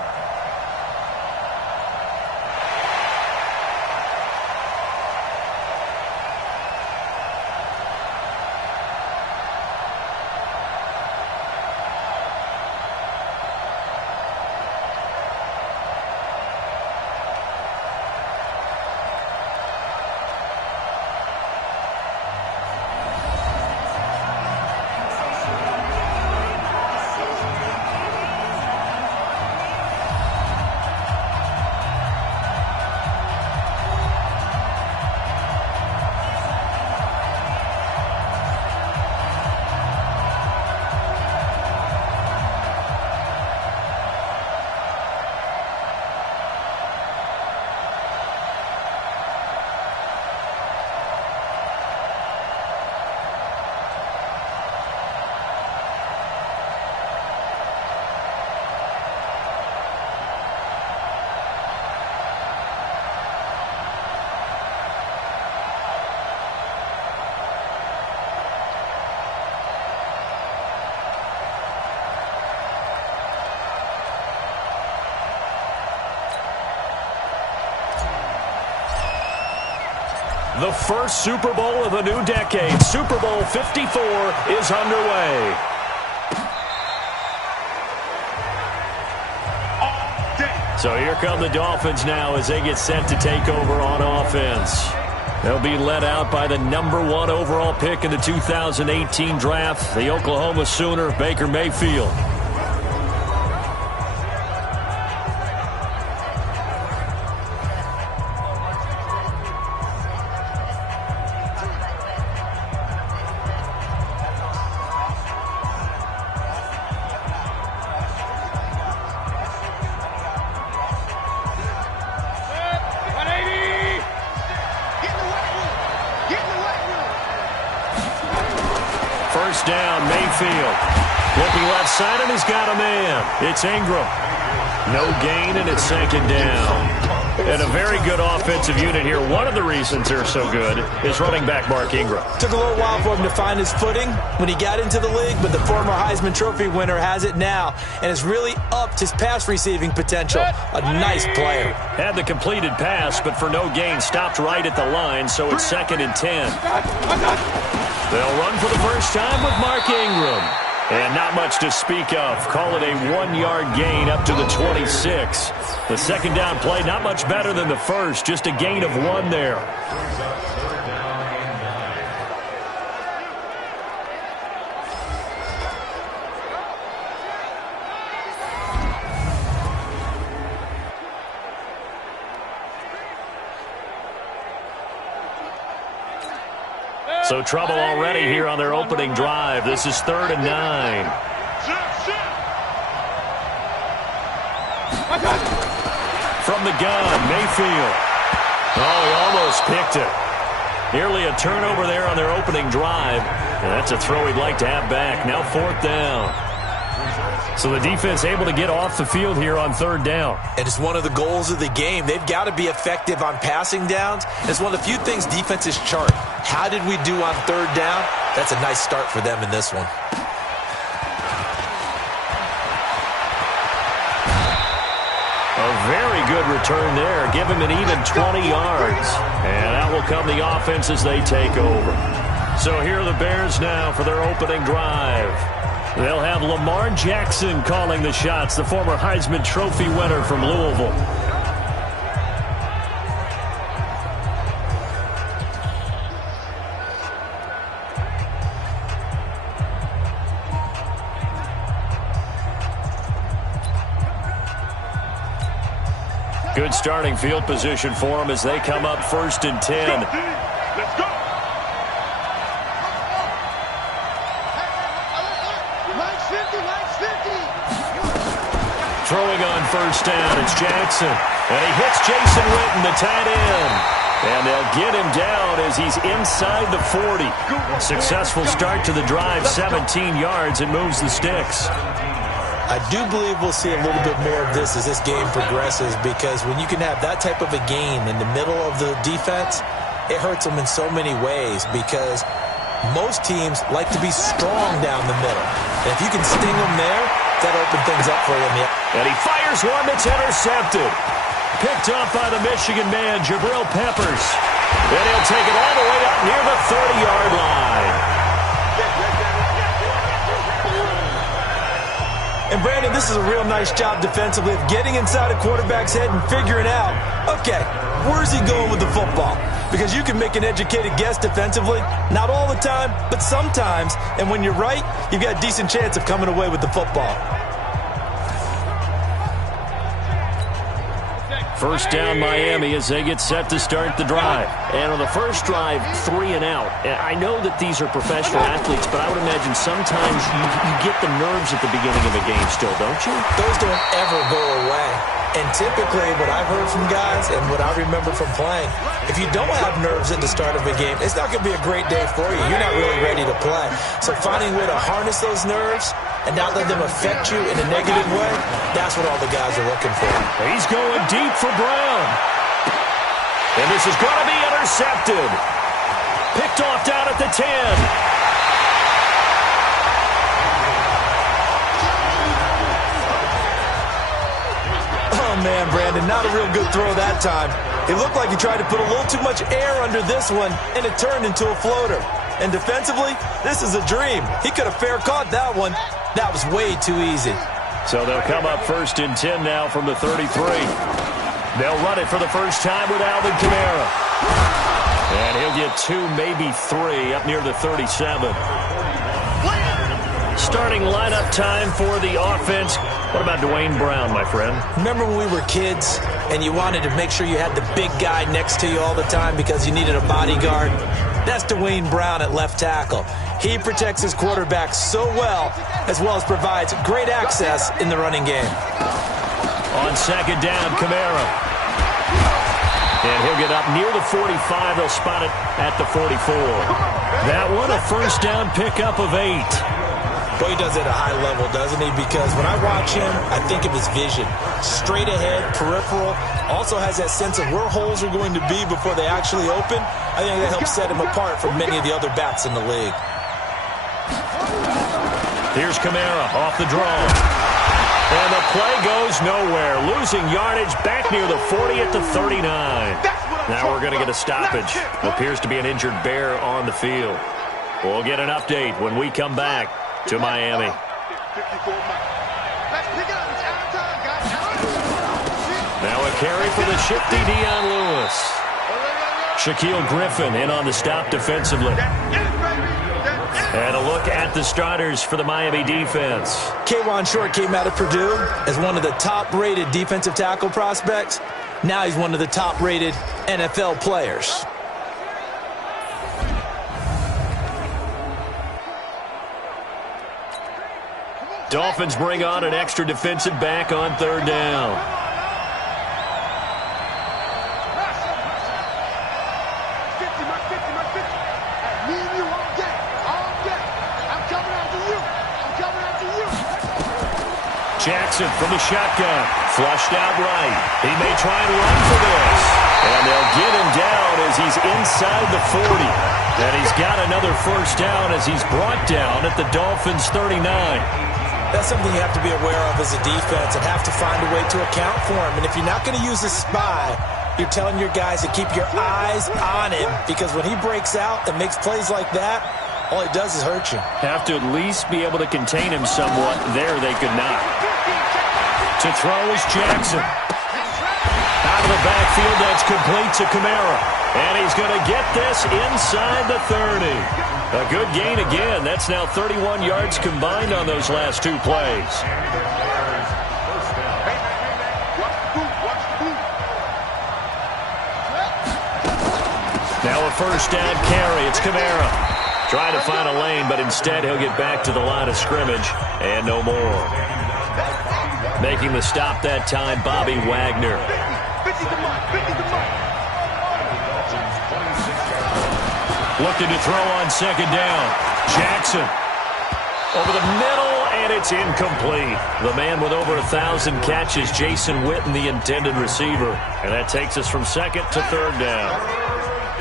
The first Super Bowl of the new decade, Super Bowl 54, is underway. So here come the Dolphins now as they get set to take over on offense. They'll be led out by the #1 overall pick in the 2018 draft, the Oklahoma Sooner, Baker Mayfield. First down, Mayfield. Looking left side, and he's got a man. It's Ingram. No gain, and it's 2nd down. And a very good offensive unit here. One of the reasons they're so good is running back Mark Ingram. Took a little while for him to find his footing when he got into the league, but the former Heisman Trophy winner has it now and has really upped his pass receiving potential. A nice player. Had the completed pass, but for no gain, stopped right at the line, so it's 2nd and 10. They'll run for the first time with Mark Ingram. And not much to speak of. Call it a 1-yard gain up to the 26. The second down play, not much better than the first. Just a gain of 1 there. So trouble already here on their opening drive. This is 3rd and 9. from the gun. Mayfield. Oh, he almost picked it. Nearly a turnover there on their opening drive. And that's a throw he'd like to have back. Now 4th down. So the defense able to get off the field here on 3rd down. And it's one of the goals of the game. They've got to be effective on passing downs. It's one of the few things defenses chart. How did we do on 3rd down? That's a nice start for them in this one. A very good return there. Give him an even 20 yards. And out will come the offense as they take over. So here are the Bears now for their opening drive. They'll have Lamar Jackson calling the shots, the former Heisman Trophy winner from Louisville. Good starting field position for them as they come up 1st and 10. Let's go. Throwing on 1st down, it's Jackson. And he hits Jason Witten, the tight end. And they'll get him down as he's inside the 40. Successful start to the drive, 17 yards, and moves the sticks. I do believe we'll see a little bit more of this as this game progresses, because when you can have that type of a game in the middle of the defense, it hurts them in so many ways, because most teams like to be strong down the middle. And if you can sting them there, that'll open things up for them. And he fires one that's intercepted. Picked up by the Michigan man, Jabril Peppers. And he'll take it all the way up near the 30-yard line. And Brandon, this is a real nice job defensively of getting inside a quarterback's head and figuring out, okay, where's he going with the football? Because you can make an educated guess defensively, not all the time, but sometimes. And when you're right, you've got a decent chance of coming away with the football. 1st down Miami as they get set to start the drive. And on the first drive, 3 and out. I know that these are professional athletes, but I would imagine sometimes you get the nerves at the beginning of a game still, don't you? Those don't ever go away. And typically what I've heard from guys and what I remember from playing, if you don't have nerves at the start of a game, it's not going to be a great day for you. You're not really ready to play. So finding a way to harness those nerves and not let them affect you in a negative way, that's what all the guys are looking for. He's going deep for Brown. And this is going to be intercepted. Picked off down at the 10. Oh, man, Brandon, not a real good throw that time. It looked like he tried to put a little too much air under this one, and it turned into a floater. And defensively, this is a dream. He could have fair caught that one. That was way too easy. So they'll come up 1st and 10 now from the 33. They'll run it for the first time with Alvin Kamara. And he'll get 2, maybe 3 up near the 37. Starting lineup time for the offense. What about Dwayne Brown, my friend? Remember when we were kids and you wanted to make sure you had the big guy next to you all the time because you needed a bodyguard? That's Dwayne Brown at left tackle. He protects his quarterback so well as provides great access in the running game. On 2nd down, Kamara. And he'll get up near the 45. They'll spot it at the 44. That one, a 1st down pickup of 8. Boy, he does it at a high level, doesn't he? Because when I watch him, I think of his vision. Straight ahead, peripheral. Also has that sense of where holes are going to be before they actually open. I think that helps set him apart from many of the other backs in the league. Here's Kamara off the draw. And the play goes nowhere. Losing yardage back near the 40 at the 39. Now we're going to get a stoppage. Appears to be an injured Bear on the field. We'll get an update when we come back to Miami. Now a carry for the shifty Dion Lewis. Shaquille Griffin in on the stop defensively. And a look at the starters for the Miami defense. K'Wan Short came out of Purdue as one of the top-rated defensive tackle prospects. Now he's one of the top-rated NFL players. Dolphins bring on an extra defensive back on 3rd down. Jackson from the shotgun. Flushed out right. He may try and run for this. And they'll get him down as he's inside the 40. And he's got another first down as he's brought down at the Dolphins' 39. That's something you have to be aware of as a defense and have to find a way to account for him. And if you're not going to use a spy, you're telling your guys to keep your eyes on him, because when he breaks out and makes plays like that, all he does is hurt you. Have to at least be able to contain him somewhat. There they could not. To throw is Jackson. Out of the backfield, that's complete to Kamara. And he's going to get this inside the 30. A good gain again. That's now 31 yards combined on those last two plays. Now a first down carry. It's Kamara. Trying to find a lane, but instead he'll get back to the line of scrimmage. And no more. Making the stop that time, Bobby Wagner. Looking to throw on second down. Jackson. Over the middle, and it's incomplete. The man with over 1,000 catches, Jason Witten, the intended receiver. And that takes us from second to third down.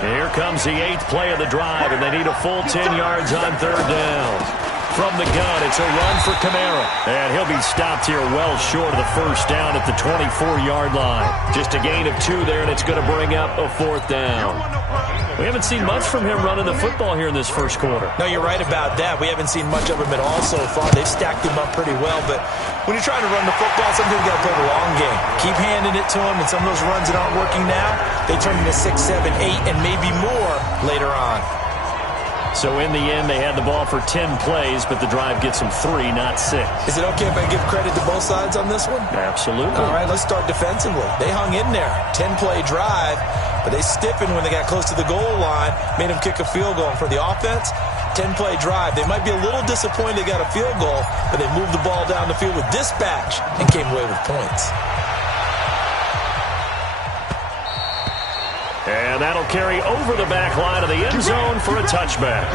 And here comes the 8th play of the drive, and they need a full 10 yards on third down. From the gun, it's a run for Kamara. And he'll be stopped here well short of the first down at the 24-yard line. Just a gain of 2 there, and it's going to bring up a 4th down. We haven't seen much from him running the football here in this first quarter. No, you're right about that. We haven't seen much of him at all so far. They've stacked him up pretty well, but when you're trying to run the football, sometimes you got to play the long game. Keep handing it to him, and some of those runs that aren't working now, they turn into 6, 7, 8, and maybe more later on. So in the end, they had the ball for 10 plays, but the drive gets them 3, not 6. Is it okay if I give credit to both sides on this one? Absolutely. All right, let's start defensively. They hung in there. 10-play drive, but they stiffened when they got close to the goal line, made them kick a field goal. And for the offense, 10-play drive. They might be a little disappointed they got a field goal, but they moved the ball down the field with dispatch and came away with points. And that'll carry over the back line of the end zone for a touchback.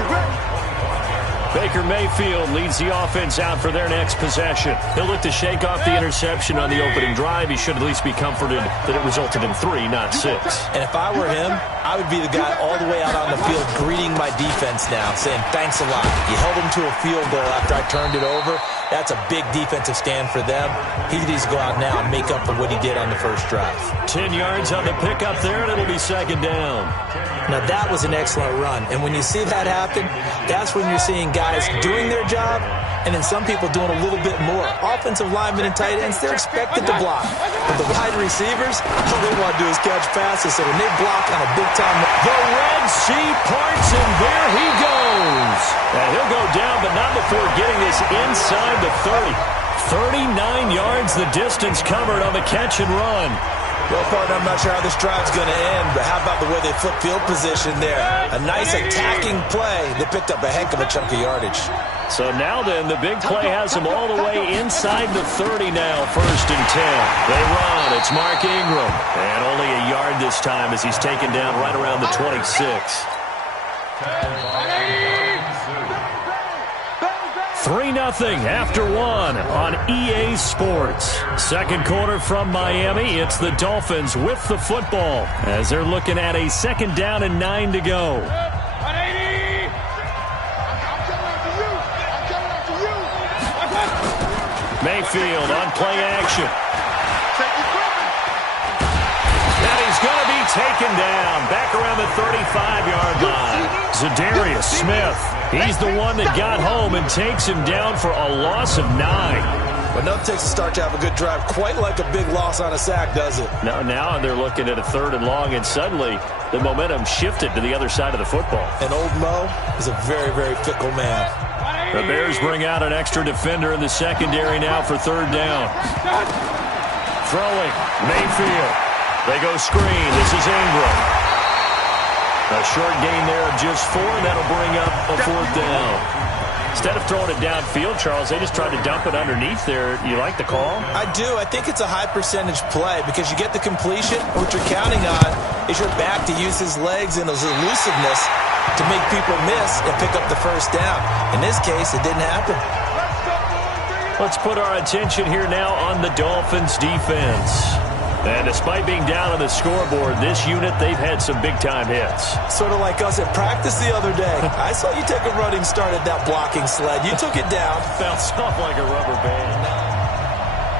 Baker Mayfield leads the offense out for their next possession. He'll look to shake off the interception on the opening drive. He should at least be comforted that it resulted in 3, not 6. And if I were him, I would be the guy all the way out on the field greeting my defense now, saying thanks a lot. You held them to a field goal after I turned it over. That's a big defensive stand for them. He needs to go out now and make up for what he did on the first drive. 10 yards on the pickup there, and it'll be second down. Now, that was an excellent run. And when you see that happen, that's when you're seeing guys doing their job and then some people doing a little bit more. Offensive linemen and tight ends, they're expected to block. But the wide receivers, all they want to do is catch passes. So when they block on a big-time... The Red Sea parts, and there he goes. And he'll go down, but not before getting this inside the 30. 39 yards the distance covered on the catch and run. Well, partner, I'm not sure how this drive's going to end, but how about the way they flip field position there? A nice attacking play. They picked up a heck of a chunk of yardage. So now then, the big play has them all the way inside the 30 now, 1st and 10. They run. It's Mark Ingram. And only a yard this time as he's taken down right around the 26. 3-0 after 1 on EA Sports. Second quarter from Miami. It's the Dolphins with the football as they're looking at a 2nd down and 9 to go. Mayfield on play action. And he's going to be taken down back around the 35-yard line. Zadarius Smith. He's the one that got home and takes him down for a loss of 9. But nothing takes a start to have a good drive quite like a big loss on a sack, does it? Now they're looking at a 3rd and long, and suddenly the momentum shifted to the other side of the football. And old Mo is a very, very fickle man. The Bears bring out an extra defender in the secondary now for 3rd down. Throwing, Mayfield. They go screen. This is Ingram. A short gain there of just 4, and that'll bring up a 4th down. Instead of throwing it downfield, Charles, they just tried to dump it underneath there. You like the call? I do. I think it's a high-percentage play because you get the completion. What you're counting on is your back to use his legs and his elusiveness to make people miss and pick up the 1st down. In this case, it didn't happen. Let's put our attention here now on the Dolphins' defense. And despite being down on the scoreboard, this unit, they've had some big-time hits. Sort of like us at practice the other day. I saw you take a running start at that blocking sled. You took it down. Bounced off like a rubber band.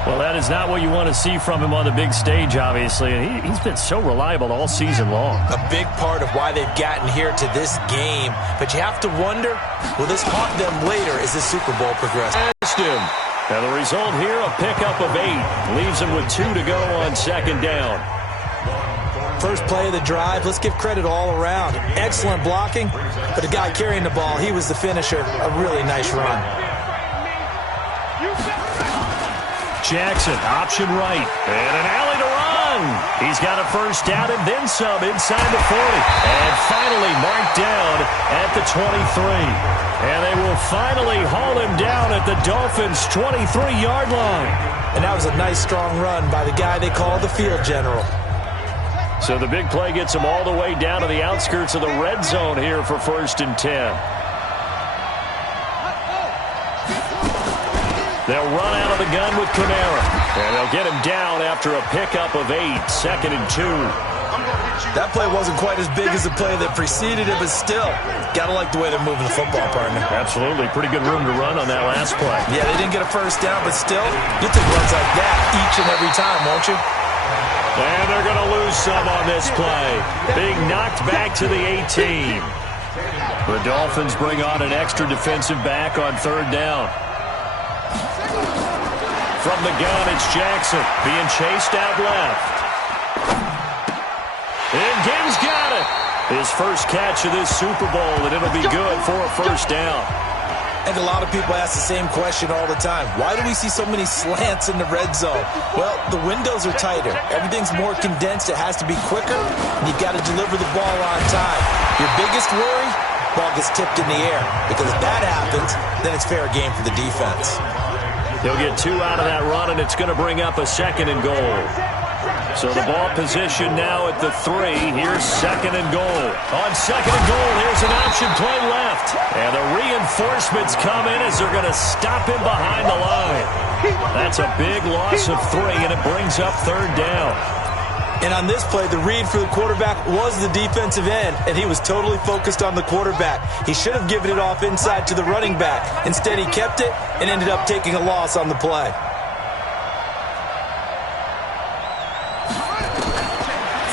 Well, that is not what you want to see from him on the big stage, obviously. And he's been so reliable all season long. A big part of why they've gotten here to this game. But you have to wonder, will this haunt them later as the Super Bowl progresses? Now the result here, a pickup of 8. Leaves him with 2 to go on second down. First play of the drive, let's give credit all around. Excellent blocking, but the guy carrying the ball, he was the finisher. A really nice run. Jackson, option right, and an alley to run. He's got a first down and then some inside the 40. And finally marked down at the 23. And they will finally haul him down at the Dolphins' 23-yard line. And that was a nice, strong run by the guy they call the field general. So the big play gets him all the way down to the outskirts of the red zone here for 1st and 10. They'll run out of the gun with Kamara. And they'll get him down after a pickup of 8, 2nd and 2. That play wasn't quite as big as the play that preceded it, but still, gotta like the way they're moving the football, partner. Absolutely. Pretty good room to run on that last play. Yeah, they didn't get a first down, but still, you'll take runs like that each and every time, won't you? And they're going to lose some on this play. Being knocked back to the 18. The Dolphins bring on an extra defensive back on 3rd down. From the gun, it's Jackson being chased out left. And Gibbs got it. His first catch of this Super Bowl, and it'll be good for a first down. And a lot of people ask the same question all the time. Why do we see so many slants in the red zone? Well, the windows are tighter. Everything's more condensed. It has to be quicker, and you've got to deliver the ball on time. Your biggest worry, ball gets tipped in the air. Because if that happens, then it's fair game for the defense. He'll get 2 out of that run, and it's going to bring up a 2nd and goal. So the ball position now at the 3. Here's 2nd and goal. On 2nd and goal, here's an option play left. And the reinforcements come in as they're going to stop him behind the line. That's a big loss of 3, and it brings up 3rd down. And on this play, the read for the quarterback was the defensive end, and he was totally focused on the quarterback. He should have given it off inside to the running back. Instead, he kept it and ended up taking a loss on the play.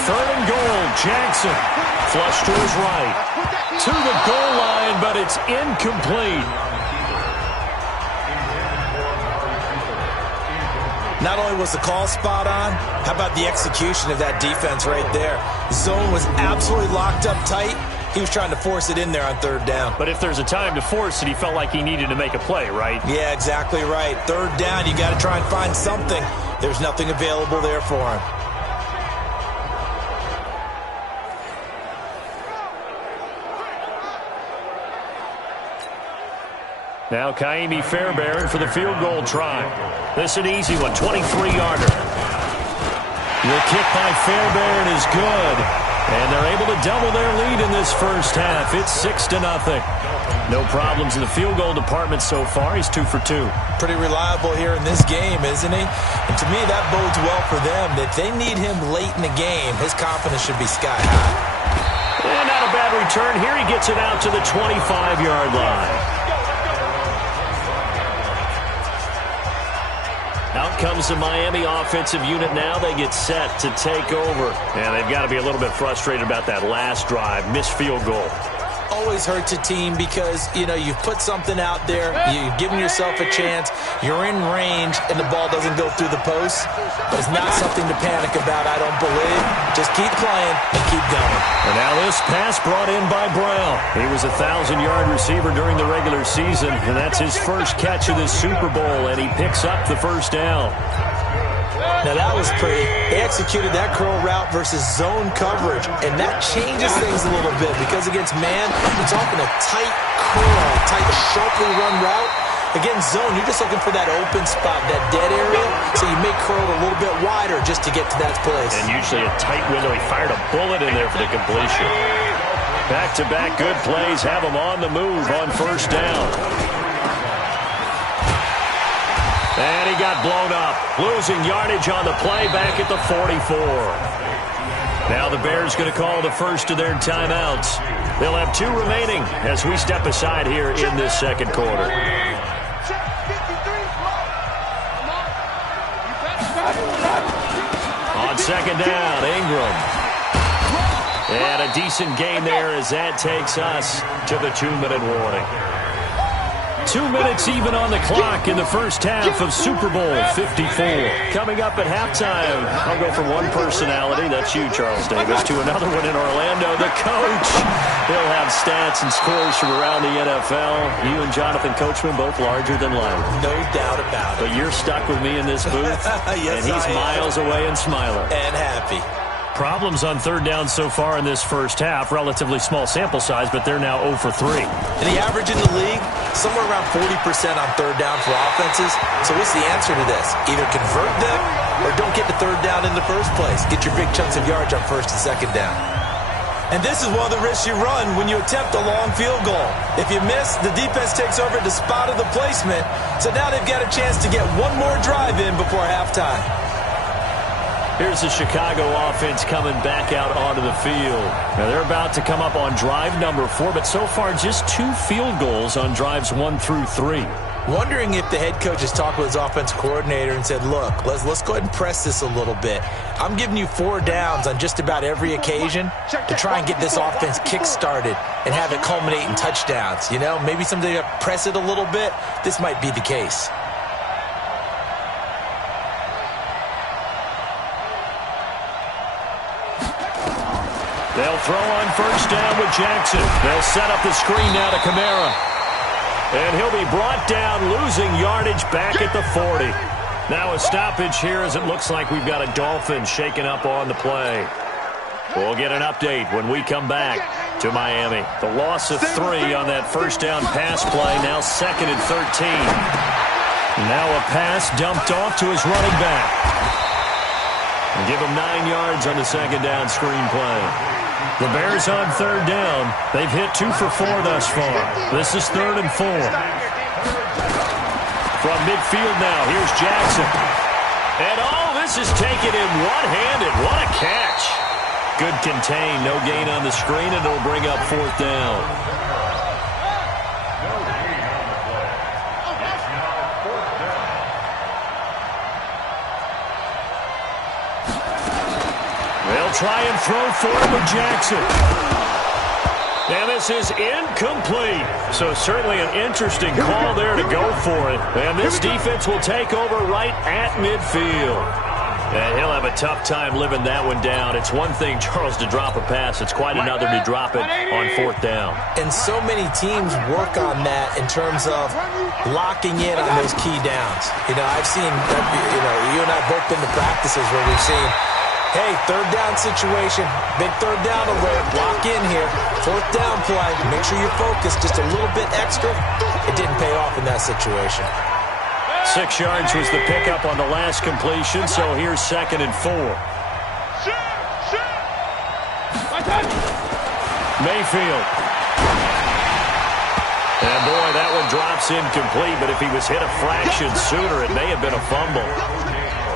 3rd and goal, Jackson. Flush to his right. To the goal line, but it's incomplete. Not only was the call spot on, how about the execution of that defense right there? Zone was absolutely locked up tight. He was trying to force it in there on 3rd down. But if there's a time to force it, he felt like he needed to make a play, right? Yeah, exactly right. 3rd down, you got to try and find something. There's nothing available there for him. Now Kaimi Fairbairn for the field goal try. This an easy one, 23-yarder. The kick by Fairbairn is good. And they're able to double their lead in this first half. It's 6-0. No problems in the field goal department so far. He's 2 for 2. Pretty reliable here in this game, isn't he? And to me, that bodes well for them. If they need him late in the game, his confidence should be sky high. And not a bad return here. He gets it out to the 25-yard line. Out comes the Miami offensive unit now. They get set to take over. And they've got to be a little bit frustrated about that last drive. Missed field goal. Always hurts a team because, you know, you've put something out there, you've given yourself a chance, you're in range, and the ball doesn't go through the post. But it's not something to panic about, I don't believe. Just keep playing and keep going. And now this pass brought in by Brown. He was a 1,000-yard receiver during the regular season, and that's his first catch of this Super Bowl, and he picks up the first down. Now that was pretty. They executed that curl route versus zone coverage, and that changes things a little bit because against man, it's often a tight curl, tight, sharply run route. Against zone, you're just looking for that open spot, that dead area, so you may curl it a little bit wider just to get to that place. And usually a tight window. He fired a bullet in there for the completion. Back-to-back good plays have him on the move on first down. And he got blown up, losing yardage on the play back at the 44. Now the Bears going to call the first of their timeouts. They'll have 2 remaining as we step aside here in this second quarter. On second down, Ingram. And a decent gain there as that takes us to the 2-minute warning. 2 minutes even on the clock in the first half of Super Bowl 54. Coming up at halftime, I'll go from one personality, that's you, Charles Davis, to another one in Orlando, the coach. He'll have stats and scores from around the NFL. You and Jonathan Coachman both larger than life. No doubt about it. But you're stuck with me in this booth, yes, and he's miles away and smiling. And happy. Problems on third down so far in this first half. Relatively small sample size, but they're now 0 for 3. And the average in the league, somewhere around 40% on third down for offenses. So what's the answer to this? Either convert them or don't get to third down in the first place. Get your big chunks of yards on first and second down. And this is one of the risks you run when you attempt a long field goal. If you miss, the defense takes over the spot of the placement. So now they've got a chance to get one more drive in before halftime. Here's the Chicago offense coming back out onto the field. Now they're about to come up on drive number 4, but so far just 2 field goals on drives 1 through 3. Wondering if the head coach has talked with his offensive coordinator and said, look, let's go ahead and press this a little bit. I'm giving you 4 downs on just about every occasion to try and get this offense kick-started and have it culminate in touchdowns. You know, maybe someday press it a little bit. This might be the case. They'll throw on first down with Jackson. They'll set up the screen now to Kamara. And he'll be brought down, losing yardage back at the 40. Now a stoppage here as it looks like we've got a Dolphin shaken up on the play. We'll get an update when we come back to Miami. The loss of 3 on that first down pass play, now 2nd and 13. Now a pass dumped off to his running back. And give him 9 yards on the second down screen play. The Bears on third down. They've hit 2 for 4 thus far. This is 3rd and 4. From midfield now, here's Jackson. And this is taken in one-handed. What a catch. Good contain, no gain on the screen, and it'll bring up 4th down. Try and throw forward with Jackson. And this is incomplete. So certainly an interesting call there to go for it. And this defense will take over right at midfield. And he'll have a tough time living that one down. It's one thing, Charles, to drop a pass. It's quite another to drop it on 4th down. And so many teams work on that in terms of locking in on those key downs. You know, I've seen, you and I both been to practices where we've seen, hey, third down situation, big third down alert, lock in here, 4th down play, make sure you're focused just a little bit extra. It didn't pay off in that situation. 6 yards was the pickup on the last completion, so here's 2nd and 4. Mayfield. And boy, that one drops incomplete, but if he was hit a fraction sooner, it may have been a fumble.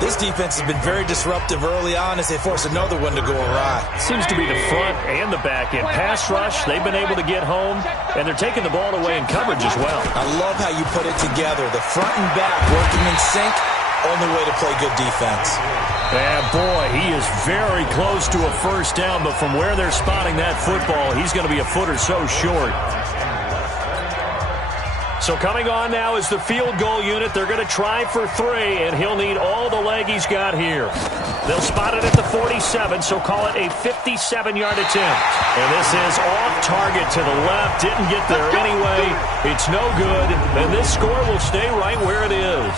This defense has been very disruptive early on as they force another one to go awry. Seems to be the front and the back end. Pass rush, they've been able to get home, and they're taking the ball away in coverage as well. I love how you put it together. The front and back working in sync, only way to play good defense. And boy, he is very close to a first down, but from where they're spotting that football, he's going to be a foot or so short. So coming on now is the field goal unit. They're going to try for 3, and he'll need all the leg he's got here. They'll spot it at the 47, so call it a 57-yard attempt. And this is off target to the left. Didn't get there anyway. It's no good, and this score will stay right where it is.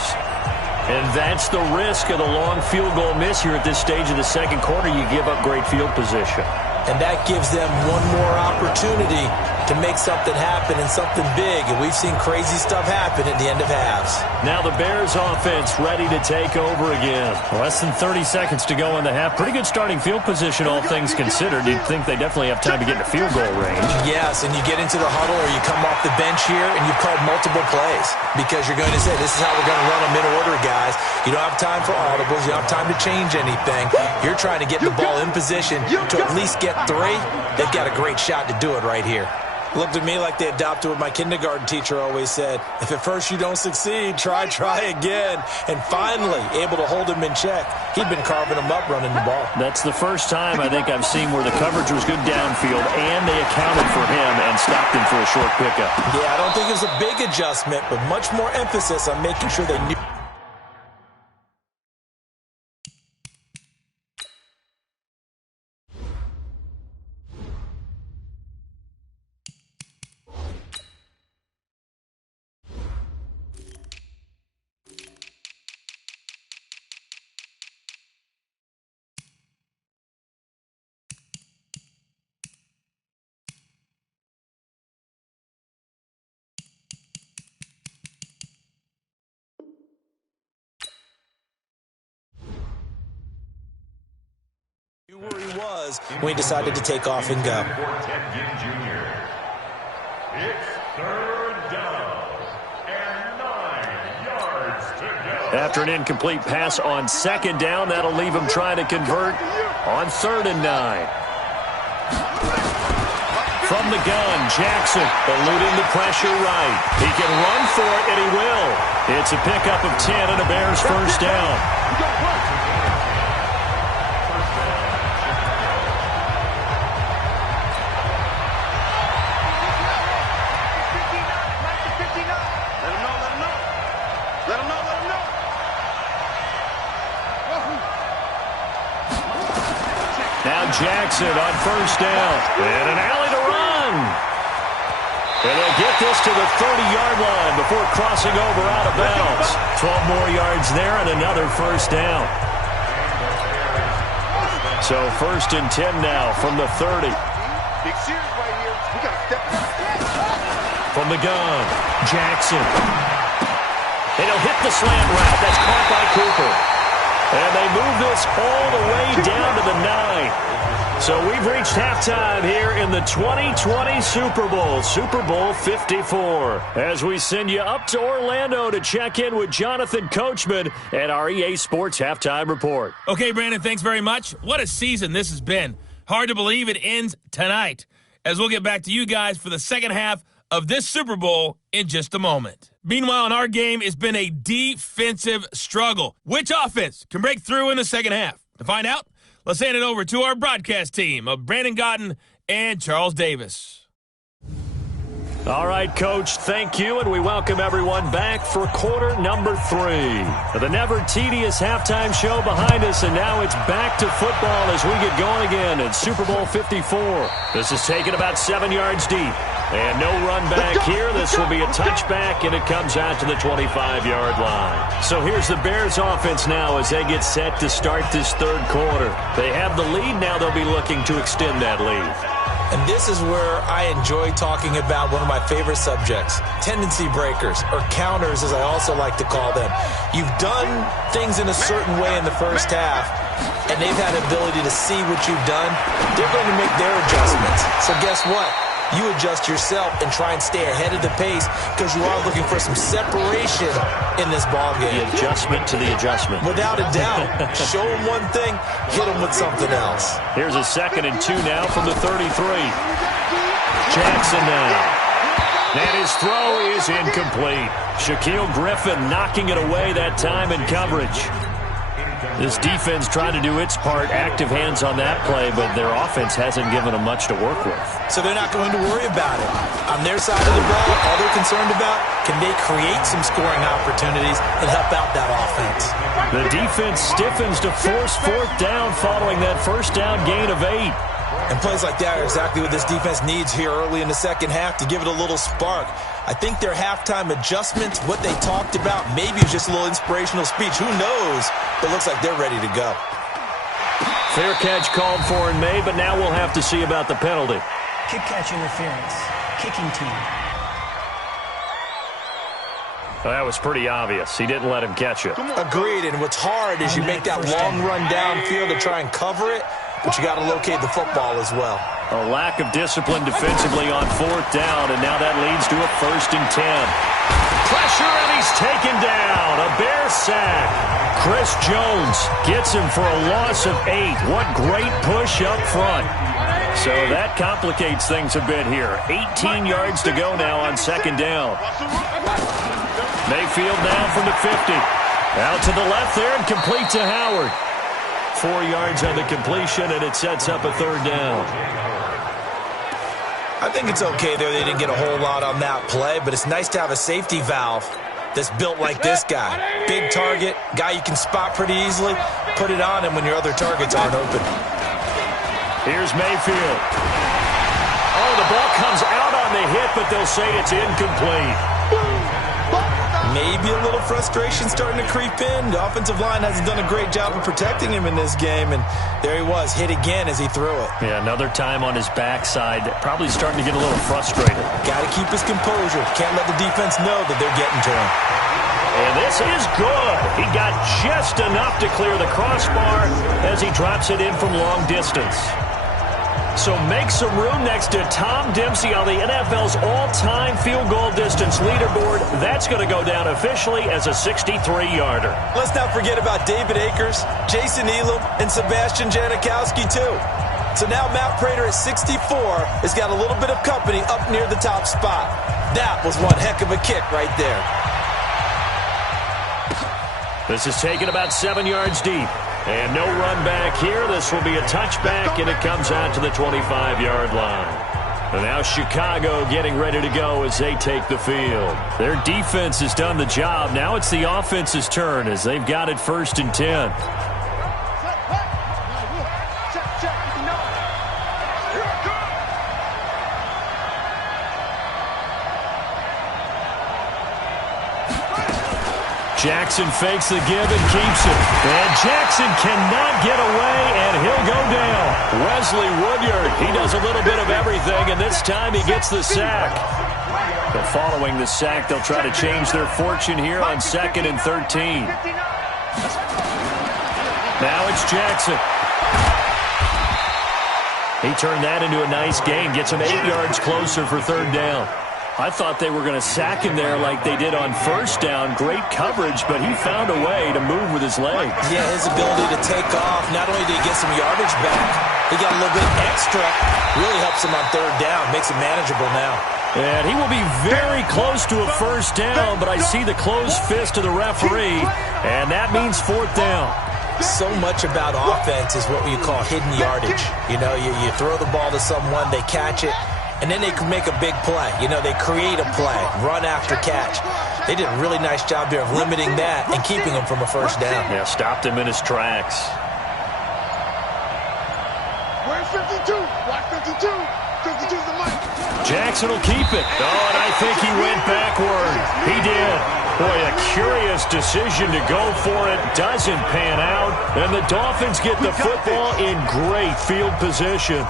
And that's the risk of the long field goal miss here at this stage of the second quarter. You give up great field position. and that gives them one more opportunity to make something happen and something big. And we've seen crazy stuff happen at the end of halves. Now the Bears offense ready to take over again. Less than 30 seconds to go in the half. Pretty good starting field position, all things considered. You'd think they definitely have time to get into field goal range. Yes, and you get into the huddle or you come off the bench here and you've called multiple plays because you're going to say, this is how we're going to run them in order, guys. You don't have time for audibles. You don't have time to change anything. You're trying to get the ball in position to at least get 3. They've got a great shot to do it right here. Looked at me like they adopted what my kindergarten teacher always said. If at first you don't succeed, try again. And finally, able to hold him in check. He'd been carving him up running the ball. That's the first time I think I've seen where the coverage was good downfield and they accounted for him and stopped him for a short pickup. Yeah, I don't think it was a big adjustment, but much more emphasis on making sure they knew. Where he was when he decided to take off and go. It's 3rd down and 9 yards to go. After an incomplete pass on 2nd down, that'll leave him trying to convert on 3rd and 9. From the gun, Jackson eluding the pressure right. He can run for it, and he will. It's a pickup of 10 and a Bears first down. Jackson on first down. And an alley to run. And they'll get this to the 30-yard line before crossing over out of bounds. 12 more yards there and another first down. So 1st and 10 now from the 30. Big series right here. We got to step up. From the gun, Jackson. And he'll hit the slant route. That's caught by Cooper. And they move this all the way down to the 9. So we've reached halftime here in the 2020 Super Bowl, Super Bowl 54. As we send you up to Orlando to check in with Jonathan Coachman at our EA Sports Halftime Report. Okay, Brandon, thanks very much. What a season this has been. Hard to believe it ends tonight, as we'll get back to you guys for the second half of this Super Bowl in just a moment. Meanwhile, in our game, it's been a defensive struggle. Which offense can break through in the second half? To find out, let's hand it over to our broadcast team of Brandon Gotten and Charles Davis. All right, Coach, thank you, and we welcome everyone back for quarter number 3. The never-tedious halftime show behind us, and now it's back to football as we get going again in Super Bowl 54. This is taken about 7 yards deep, and no run back here. This will be a touchback, and it comes out to the 25-yard line. So here's the Bears offense now as they get set to start this third quarter. They have the lead. Now they'll be looking to extend that lead. And this is where I enjoy talking about one of my favorite subjects, tendency breakers, or counters as I also like to call them. You've done things in a certain way in the first half, and they've had the ability to see what you've done. They're going to make their adjustments. So guess what? You adjust yourself and try and stay ahead of the pace because you are looking for some separation in this ballgame. The adjustment to the adjustment. Without a doubt. Show them one thing, hit them with something else. Here's a 2nd and 2 now from the 33. Jackson now. And his throw is incomplete. Shaquille Griffin knocking it away that time in coverage. This defense trying to do its part, active hands on that play, but their offense hasn't given them much to work with. So they're not going to worry about it. On their side of the ball, all they're concerned about, can they create some scoring opportunities and help out that offense? The defense stiffens to force 4th down following that first down gain of 8. And plays like that are exactly what this defense needs here early in the second half to give it a little spark. I think their halftime adjustments, what they talked about, maybe it's just a little inspirational speech. Who knows? But it looks like they're ready to go. Fair catch called for and made, but now we'll have to see about the penalty. Kick catch interference. Kicking team. Well, that was pretty obvious. He didn't let him catch it. Agreed, and what's hard is you make that long run downfield to try and cover it, but you got to locate the football as well. A lack of discipline defensively on 4th down, and now that leads to a 1st and 10. Pressure, and he's taken down. A Bear sack. Chris Jones gets him for a loss of 8. What great push up front. So that complicates things a bit here. 18 yards to go now on 2nd down. Mayfield now from the 50. Out to the left there and complete to Howard. 4 yards on the completion, and it sets up a 3rd down. I think it's okay there. They didn't get a whole lot on that play, but it's nice to have a safety valve that's built like this guy. Big target, guy you can spot pretty easily. Put it on him when your other targets aren't open. Here's Mayfield. Oh, the ball comes out on the hit, but they'll say it's incomplete. Maybe a little frustration starting to creep in. The offensive line hasn't done a great job of protecting him in this game, and there he was, hit again as he threw it. Yeah, another time on his backside, probably starting to get a little frustrated. Got to keep his composure. Can't let the defense know that they're getting to him. And this is good. He got just enough to clear the crossbar as he drops it in from long distance. So make some room next to Tom Dempsey on the NFL's all-time field goal distance leaderboard. That's going to go down officially as a 63-yarder. Let's not forget about David Akers, Jason Elam, and Sebastian Janikowski, too. So now Matt Prater at 64 has got a little bit of company up near the top spot. That was one heck of a kick right there. This is taken about 7 yards deep. And no run back here. This will be a touchback, and it comes out to the 25-yard line. And now Chicago getting ready to go as they take the field. Their defense has done the job. Now it's the offense's turn as they've got it 1st and 10. Jackson fakes the give and keeps it. And Jackson cannot get away, and he'll go down. Wesley Woodyard, he does a little bit of everything, and this time he gets the sack. But following the sack, they'll try to change their fortune here on 2nd and 13. Now it's Jackson. He turned that into a nice gain, gets him 8 yards closer for 3rd down. I thought they were going to sack him there like they did on 1st down. Great coverage, but he found a way to move with his legs. Yeah, his ability to take off, not only did he get some yardage back, he got a little bit extra. Really helps him on 3rd down, makes it manageable now. And he will be very close to a 1st down, but I see the closed fist of the referee, and that means 4th down. So much about offense is what you call hidden yardage. You know, you throw the ball to someone, they catch it, and then they can make a big play. You know, they create a play, run after catch. They did a really nice job there of limiting that and keeping him from a 1st down. Yeah, stopped him in his tracks. Where's 52? Watch 52. 52's the mic. Jackson will keep it. Oh, and I think he went backward. He did. Boy, a curious decision to go for it. Doesn't pan out. And the Dolphins get the football in great field position.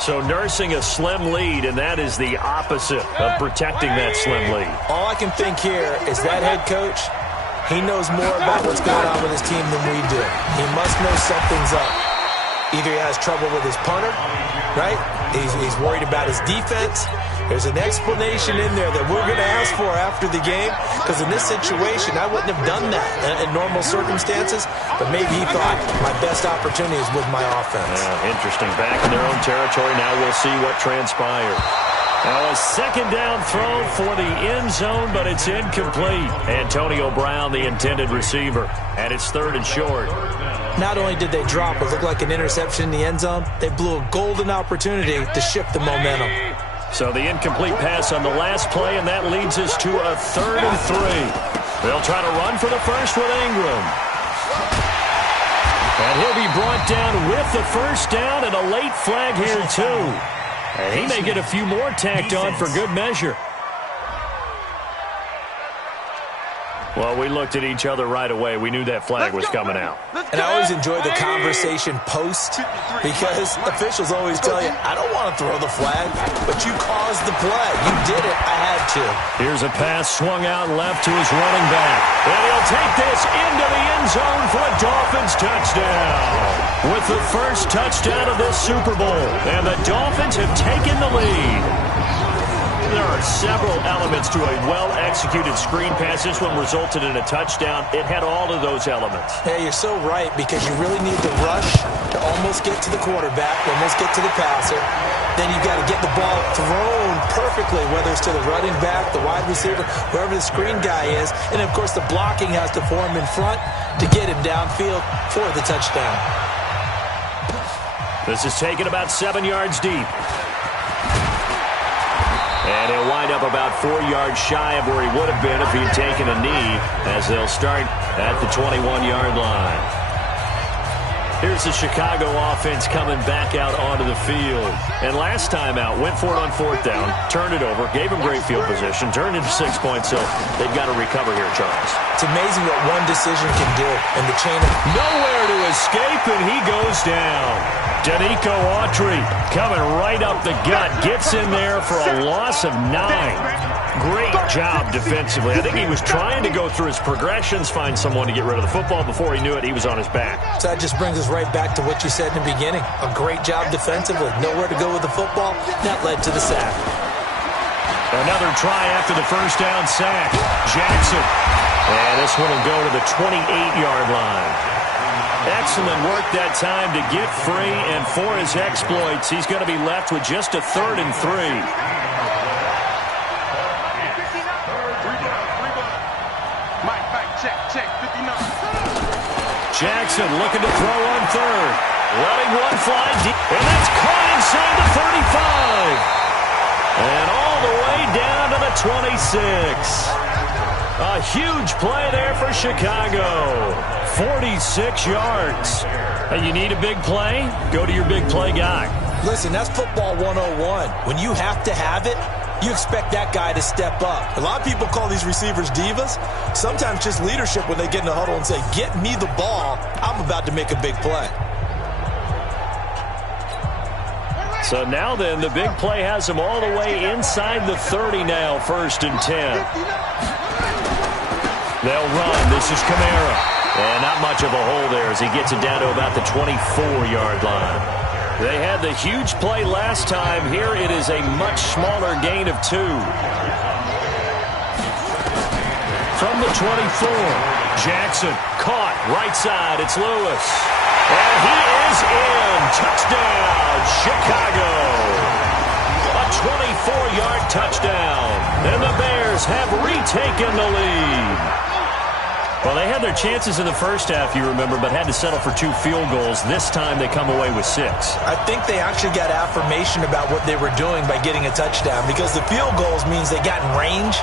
So nursing a slim lead, and that is the opposite of protecting that slim lead. All I can think here is that head coach, he knows more about what's going on with his team than we do. He must know something's up. Either he has trouble with his punter, right? He's worried about his defense. There's an explanation in there that we're going to ask for after the game, because in this situation, I wouldn't have done that in normal circumstances, but maybe he thought my best opportunity is with my offense. Yeah, interesting. Back in their own territory. Now we'll see what transpired. Now a 2nd down throw for the end zone, but it's incomplete. Antonio Brown, the intended receiver, and it's 3rd and short. Not only did they drop what looked like an interception in the end zone, they blew a golden opportunity to shift the momentum. So the incomplete pass on the last play, and that leads us to a 3rd and 3. They'll try to run for the first with Ingram. And he'll be brought down with the 1st down, and a late flag here, too. And he may get a few more tacked on for good measure. Well, we looked at each other right away. We knew that flag was coming out. And I always enjoy the conversation post because officials always tell you, I don't want to throw the flag, but you caused the play. You did it. I had to. Here's a pass swung out left to his running back. And he'll take this into the end zone for a Dolphins touchdown. With the first touchdown of this Super Bowl. And the Dolphins have taken the lead. There are several elements to a well-executed screen pass. This one resulted in a touchdown. It had all of those elements. Hey, you're so right because you really need to rush to almost get to the quarterback, almost get to the passer. Then you've got to get the ball thrown perfectly, whether it's to the running back, the wide receiver, whoever the screen guy is. And, of course, the blocking has to form in front to get him downfield for the touchdown. This is taken about 7 yards deep. And he'll wind up about 4 yards shy of where he would have been if he'd taken a knee, as they'll start at the 21-yard line. Here's the Chicago offense coming back out onto the field. And last time out, went for it on 4th down, turned it over, gave him great field position, turned into 6 points, so they've got to recover here, Charles. It's amazing what one decision can do in the chain of... Nowhere to escape, and he goes down. Danico Autry coming right up the gut, gets in there for a loss of 9. Great job defensively. I think he was trying to go through his progressions, find someone to get rid of the football. Before he knew it, he was on his back. So that just brings us right back to what you said in the beginning. A great job defensively. Nowhere to go with the football. That led to the sack. Another try after the first down sack. Jackson. And this one will go to the 28-yard line. Excellent work that time to get free, and for his exploits, he's going to be left with just a 3rd and 3. Check, 59. Jackson looking to throw on 3rd. Letting one fly deep, and that's caught inside the 35. And all the way down to the 26. A huge play there for Chicago. 46 yards. You need a big play? Go to your big play guy. Listen, that's football 101. When you have to have it, you expect that guy to step up. A lot of people call these receivers divas. Sometimes just leadership when they get in the huddle and say, get me the ball. I'm about to make a big play. So now then, the big play has him all the way inside the 30 now, 1st and 10. They'll run. This is Kamara. And not much of a hole there as he gets it down to about the 24-yard line. They had the huge play last time. Here it is a much smaller gain of 2. From the 24, Jackson caught right side. It's Lewis. And he is in. Touchdown, Chicago. A 24-yard touchdown. And the Bears have retaken the lead. Well, they had their chances in the first half, you remember, but had to settle for 2 field goals. This time they come away with 6. I think they actually got affirmation about what they were doing by getting a touchdown because the field goals means they got in range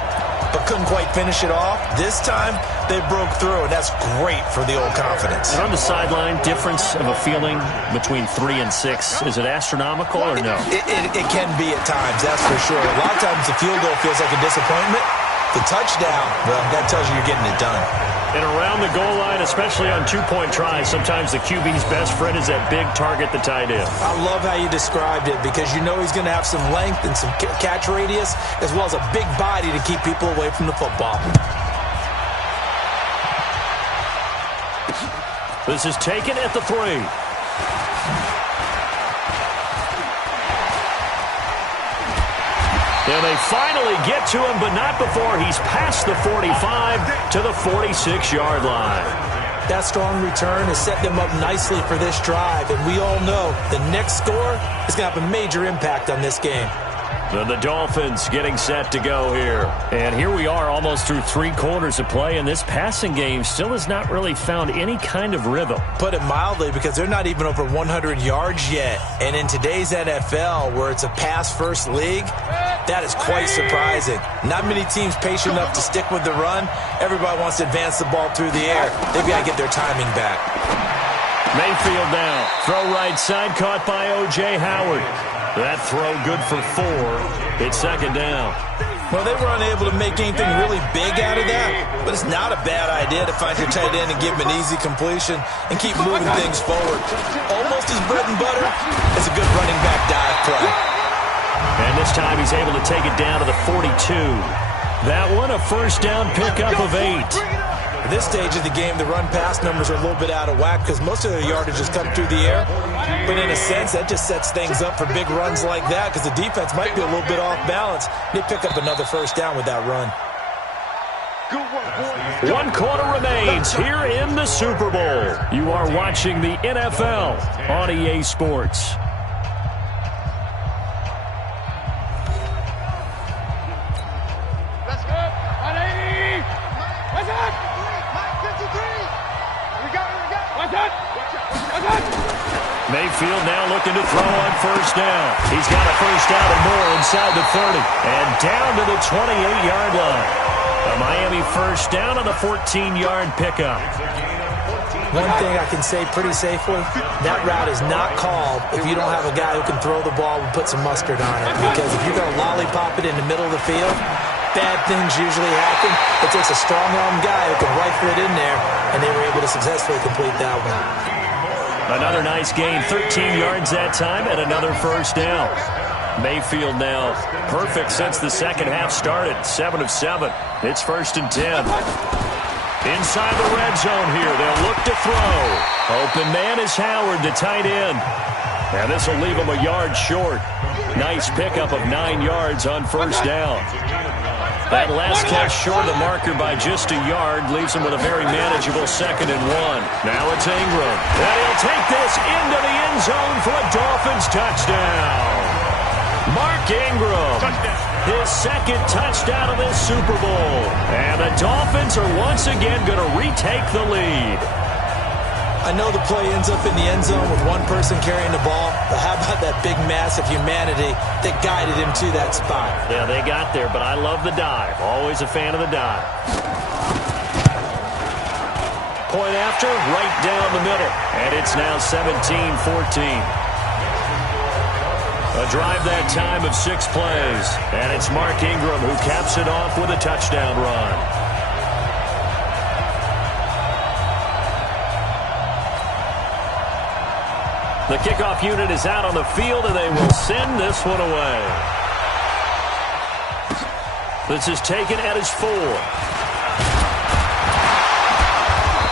but couldn't quite finish it off. This time they broke through, and that's great for the old confidence. And on the sideline, difference of a feeling between 3 and 6, is it astronomical or no? It can be at times, that's for sure. A lot of times the field goal feels like a disappointment. The touchdown, well, that tells you you're getting it done. And around the goal line, especially on 2-point tries, sometimes the QB's best friend is that big target, the tight end. I love how you described it because you know he's going to have some length and some catch radius as well as a big body to keep people away from the football. This is taken at the 3. And they finally get to him, but not before he's past the 45 to the 46-yard line. That strong return has set them up nicely for this drive, and we all know the next score is going to have a major impact on this game. And the Dolphins getting set to go here. And here we are almost through 3 quarters of play, and this passing game still has not really found any kind of rhythm. Put it mildly, because they're not even over 100 yards yet. And in today's NFL, where it's a pass-first league, that is quite surprising. Not many teams patient enough to stick with the run. Everybody wants to advance the ball through the air. They've got to get their timing back. Mayfield now. Throw right side, caught by O.J. Howard. That throw good for 4. It's second down. Well, they were unable to make anything really big out of that, but it's not a bad idea to find your tight end and give him an easy completion and keep moving things forward. Almost his bread and butter is a good running back dive play. And this time he's able to take it down to the 42. That one, a first down pickup of 8. At this stage of the game, the run-pass numbers are a little bit out of whack because most of their yardage has come through the air. But in a sense, that just sets things up for big runs like that because the defense might be a little bit off balance. They pick up another first down with that run. Good work, boys. 1 quarter remains here in the Super Bowl. You are watching the NFL on EA Sports. Let's go. 180. What's up? Mayfield now looking to throw on first down. He's got a first down and more inside the 30. And down to the 28-yard line. A Miami first down on the 14-yard pickup. One thing I can say pretty safely, that route is not called if you don't have a guy who can throw the ball and put some mustard on it. Because if you're going to lollipop it in the middle of the field, bad things usually happen. It takes a strong-armed guy who can rifle it in there, and they were able to successfully complete that one. Another nice gain, 13 yards that time, and another first down. Mayfield now perfect since the second half started, 7 of 7. It's first and 10. Inside the red zone here, they'll look to throw. Open man is Howard, the tight end. And this will leave him a yard short. Nice pickup of 9 yards on first down. That last catch short of the marker by just a yard leaves him with a very manageable 2nd and 1. Now it's Ingram. And he'll take this into the end zone for a Dolphins touchdown. Mark Ingram, his second touchdown of this Super Bowl. And the Dolphins are once again going to retake the lead. I know the play ends up in the end zone with one person carrying the ball, but how about that big mass of humanity that guided him to that spot? Yeah, they got there, but I love the dive. Always a fan of the dive. Point after, right down the middle. And it's now 17-14. A drive that time of 6 plays. And it's Mark Ingram who caps it off with a touchdown run. The kickoff unit is out on the field, and they will send this one away. This is taken at his 4.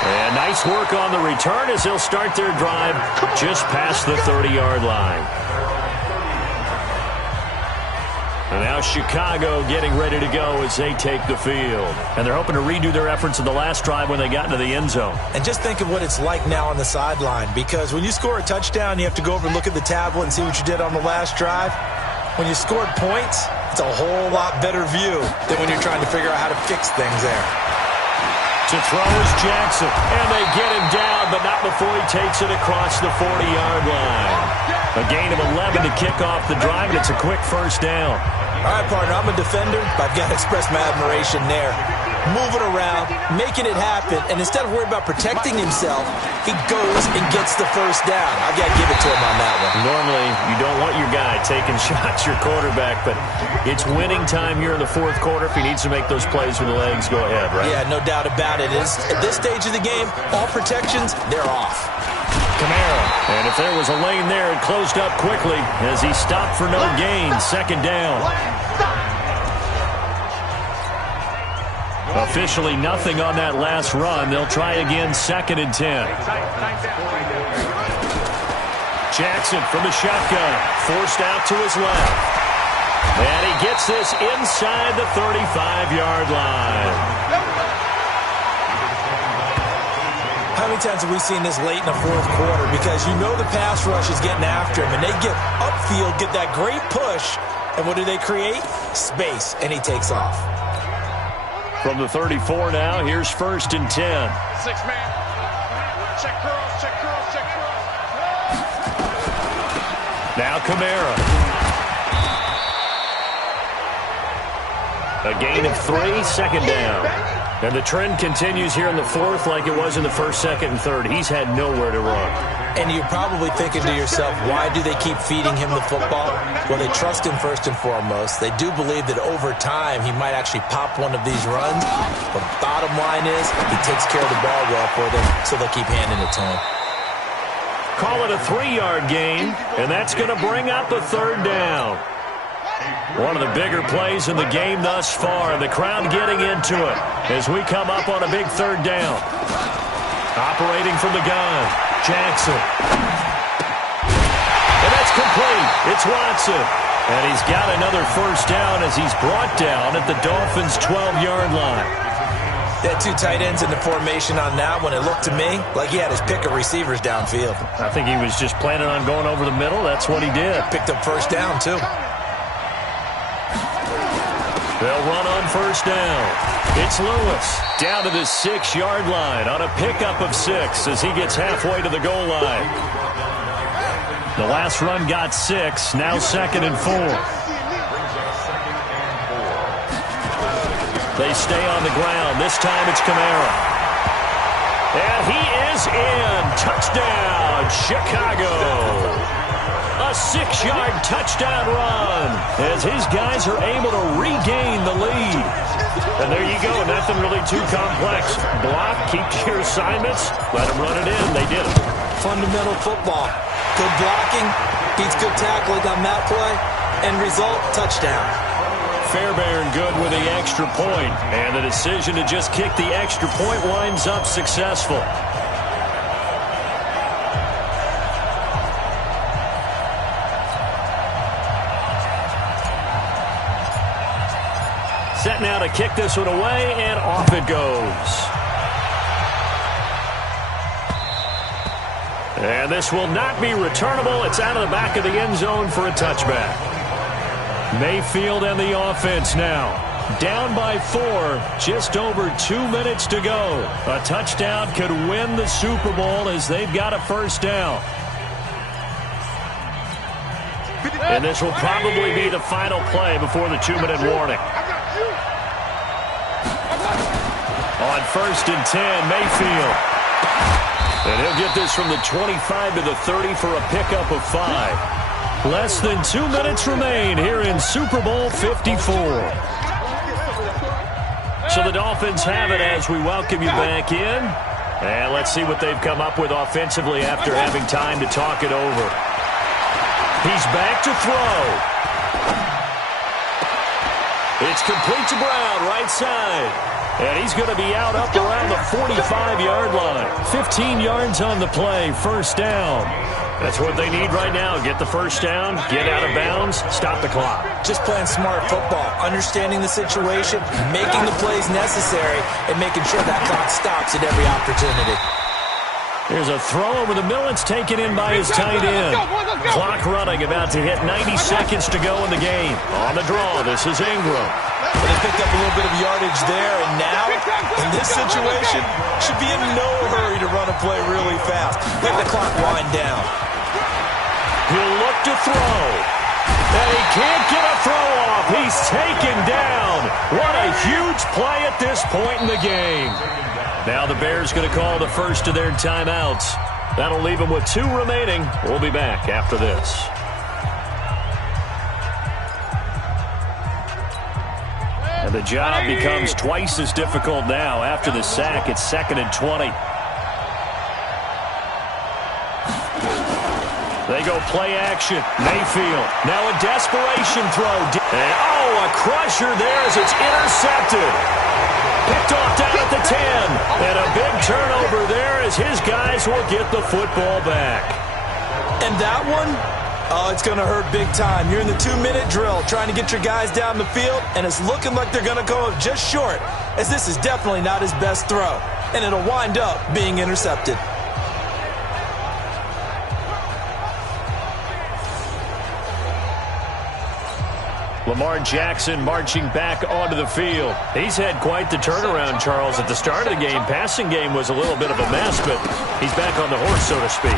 And nice work on the return as they'll start their drive just past the 30-yard line. And now Chicago getting ready to go as they take the field. And they're hoping to redo their efforts in the last drive when they got into the end zone. And just think of what it's like now on the sideline, because when you score a touchdown, you have to go over and look at the tablet and see what you did on the last drive. When you scored points, it's a whole lot better view than when you're trying to figure out how to fix things there. To throw is Jackson, and they get him down, but not before he takes it across the 40-yard line. A gain of 11 to kick off the drive, and it's a quick first down. All right, partner, I'm a defender, but I've got to express my admiration there. Moving around, making it happen, and instead of worrying about protecting himself, he goes and gets the first down. I've got to give it to him on that one. Normally, you don't want your guy taking shots, your quarterback, but it's winning time here in the 4th quarter. If he needs to make those plays with the legs, go ahead, right? Yeah, no doubt about it. At this stage of the game, all protections, they're off. Kamara, and if there was a lane there, it closed up quickly as he stopped for no gain. 2nd down. Officially nothing on that last run. They'll try again, 2nd and 10. Jackson from the shotgun, forced out to his left. And he gets this inside the 35-yard line. How many times have we seen this late in the 4th quarter? Because you know the pass rush is getting after him, and they get upfield, get that great push, and what do they create? Space, and he takes off. From the 34 now, here's 1st and 10. 6-man. Check curls, check curls, check curls. Now Kamara. A gain of 3, 2nd down. And the trend continues here in the 4th like it was in the 1st, 2nd, and 3rd. He's had nowhere to run. And you're probably thinking to yourself, why do they keep feeding him the football? Well, they trust him first and foremost. They do believe that over time he might actually pop one of these runs. But bottom line is he takes care of the ball well for them, so they'll keep handing it to him. Call it a 3-yard gain, and that's going to bring up a third down. One of the bigger plays in the game thus far, and the crowd getting into it as we come up on a big third down. Operating from the gun, Jackson. And that's complete. It's Watson. And he's got another first down as he's brought down at the Dolphins' 12-yard line. They had two tight ends in the formation on that one. It looked to me like he had his pick of receivers downfield. I think he was just planning on going over the middle. That's what he did. Picked up first down, too. They'll run on first down. It's Lewis down to the 6-yard line on a pickup of 6 as he gets halfway to the goal line. The last run got 6, now 2nd and 4. They stay on the ground. This time it's Kamara. And he is in. Touchdown, Chicago. A 6-yard touchdown run as his guys are able to regain the lead. And there you go. Nothing really too complex. Block, keep to your assignments, let them run it in. They did it. Fundamental football. Good blocking, beats good tackling on that play, and result, touchdown. Fairbairn good with the extra point, and the decision to just kick the extra point winds up successful. Set now to kick this one away, and off it goes. And this will not be returnable. It's out of the back of the end zone for a touchback. Mayfield and the offense now. Down by 4, just over 2 minutes to go. A touchdown could win the Super Bowl as they've got a first down. And this will probably be the final play before the 2-minute warning. On 1st and 10, Mayfield. And he'll get this from the 25 to the 30 for a pickup of 5. Less than 2 minutes remain here in Super Bowl 54. So the Dolphins have it as we welcome you back in. And let's see what they've come up with offensively after having time to talk it over. He's back to throw. It's complete to Brown, right side. And he's going to be out up around the 45-yard line. 15 yards on the play, first down. That's what they need right now. Get the first down, get out of bounds, stop the clock. Just playing smart football, understanding the situation, making the plays necessary, and making sure that clock stops at every opportunity. There's a throw over the middle. It's taken in by his tight end. Clock running, about to hit 90 seconds to go in the game. On the draw, this is Ingram. But they picked up a little bit of yardage there, and now, in this situation, should be in no hurry to run a play really fast. Let the clock wind down. He'll look to throw. And he can't get a throw off. He's taken down. What a huge play at this point in the game. Now the Bears going to call the first of their timeouts. That'll leave them with 2 remaining. We'll be back after this. And the job becomes twice as difficult now. After the sack, it's 2nd and 20. They go play action. Mayfield. Now a desperation throw. And, a crusher there as it's intercepted. Picked off down at the 10. And a big turnover there as his guys will get the football back. And that one, it's going to hurt big time. You're in the 2-minute drill trying to get your guys down the field, and it's looking like they're going to go just short, as this is definitely not his best throw. And it'll wind up being intercepted. Lamar Jackson marching back onto the field. He's had quite the turnaround, Charles. At the start of the game, passing game was a little bit of a mess, but he's back on the horse, so to speak.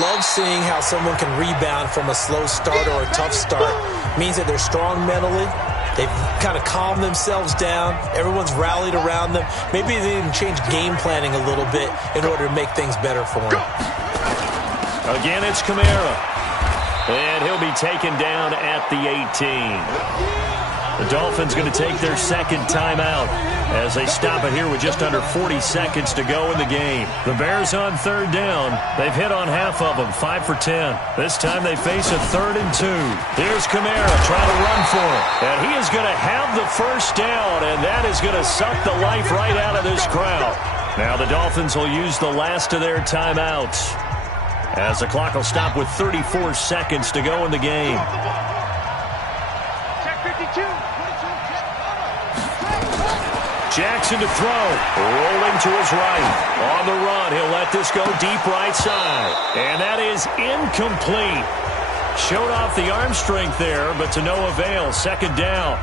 Love seeing how someone can rebound from a slow start or a tough start. Means that they're strong mentally. They've kind of calmed themselves down. Everyone's rallied around them. Maybe they even change game planning a little bit in order to make things better for them. Again, it's Kamara. And he'll be taken down at the 18. The Dolphins going to take their second timeout as they stop it here with just under 40 seconds to go in the game. The Bears on third down. They've hit on half of them, 5 for 10. This time they face a 3rd and 2. Here's Kamara trying to run for it. And he is going to have the first down, and that is going to suck the life right out of this crowd. Now the Dolphins will use the last of their timeouts as the clock will stop with 34 seconds to go in the game. Jackson to throw, rolling to his right. On the run, he'll let this go deep right side. And that is incomplete. Showed off the arm strength there, but to no avail. Second down.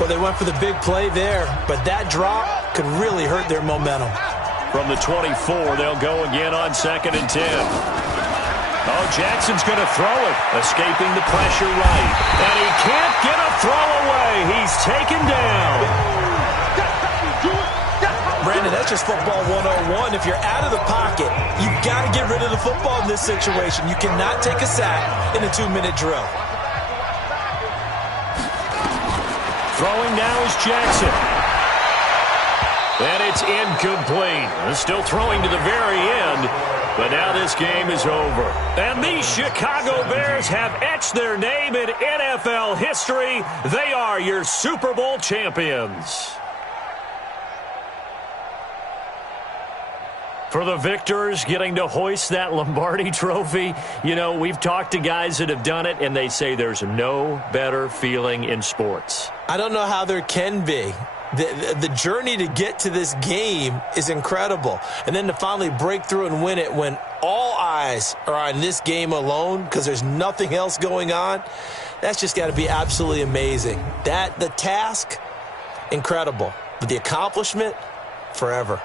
Well, they went for the big play there, but that drop could really hurt their momentum. From the 24, they'll go again on 2nd and 10. Oh, Jackson's going to throw it, escaping the pressure right. And he can't get a throw away. He's taken down. Brandon, that's just football 101. If you're out of the pocket, you've got to get rid of the football in this situation. You cannot take a sack in a 2-minute drill. Throwing now is Jackson. And it's incomplete. Still throwing to the very end, but now this game is over. And the Chicago Bears have etched their name in NFL history. They are your Super Bowl champions. For the victors, getting to hoist that Lombardi trophy, you know, we've talked to guys that have done it, and they say there's no better feeling in sports. I don't know how there can be. The journey to get to this game is incredible. And then to finally break through and win it when all eyes are on this game alone because there's nothing else going on, that's just got to be absolutely amazing. The task, incredible. But the accomplishment, forever.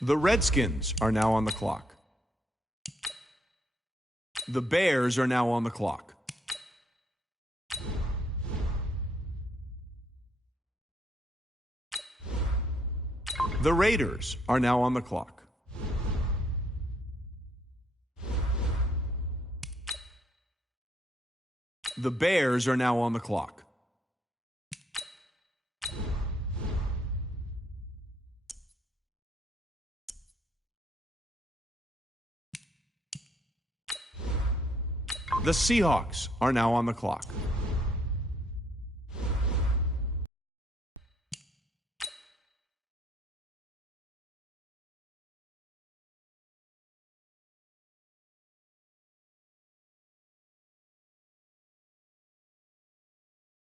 The Redskins are now on the clock. The Bears are now on the clock. The Raiders are now on the clock. The Bears are now on the clock. The Seahawks are now on the clock.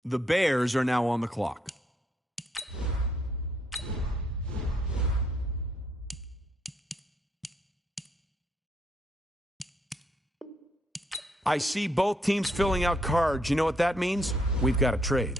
The Bears are now on the clock. I see both teams filling out cards. You know what that means? We've got a trade.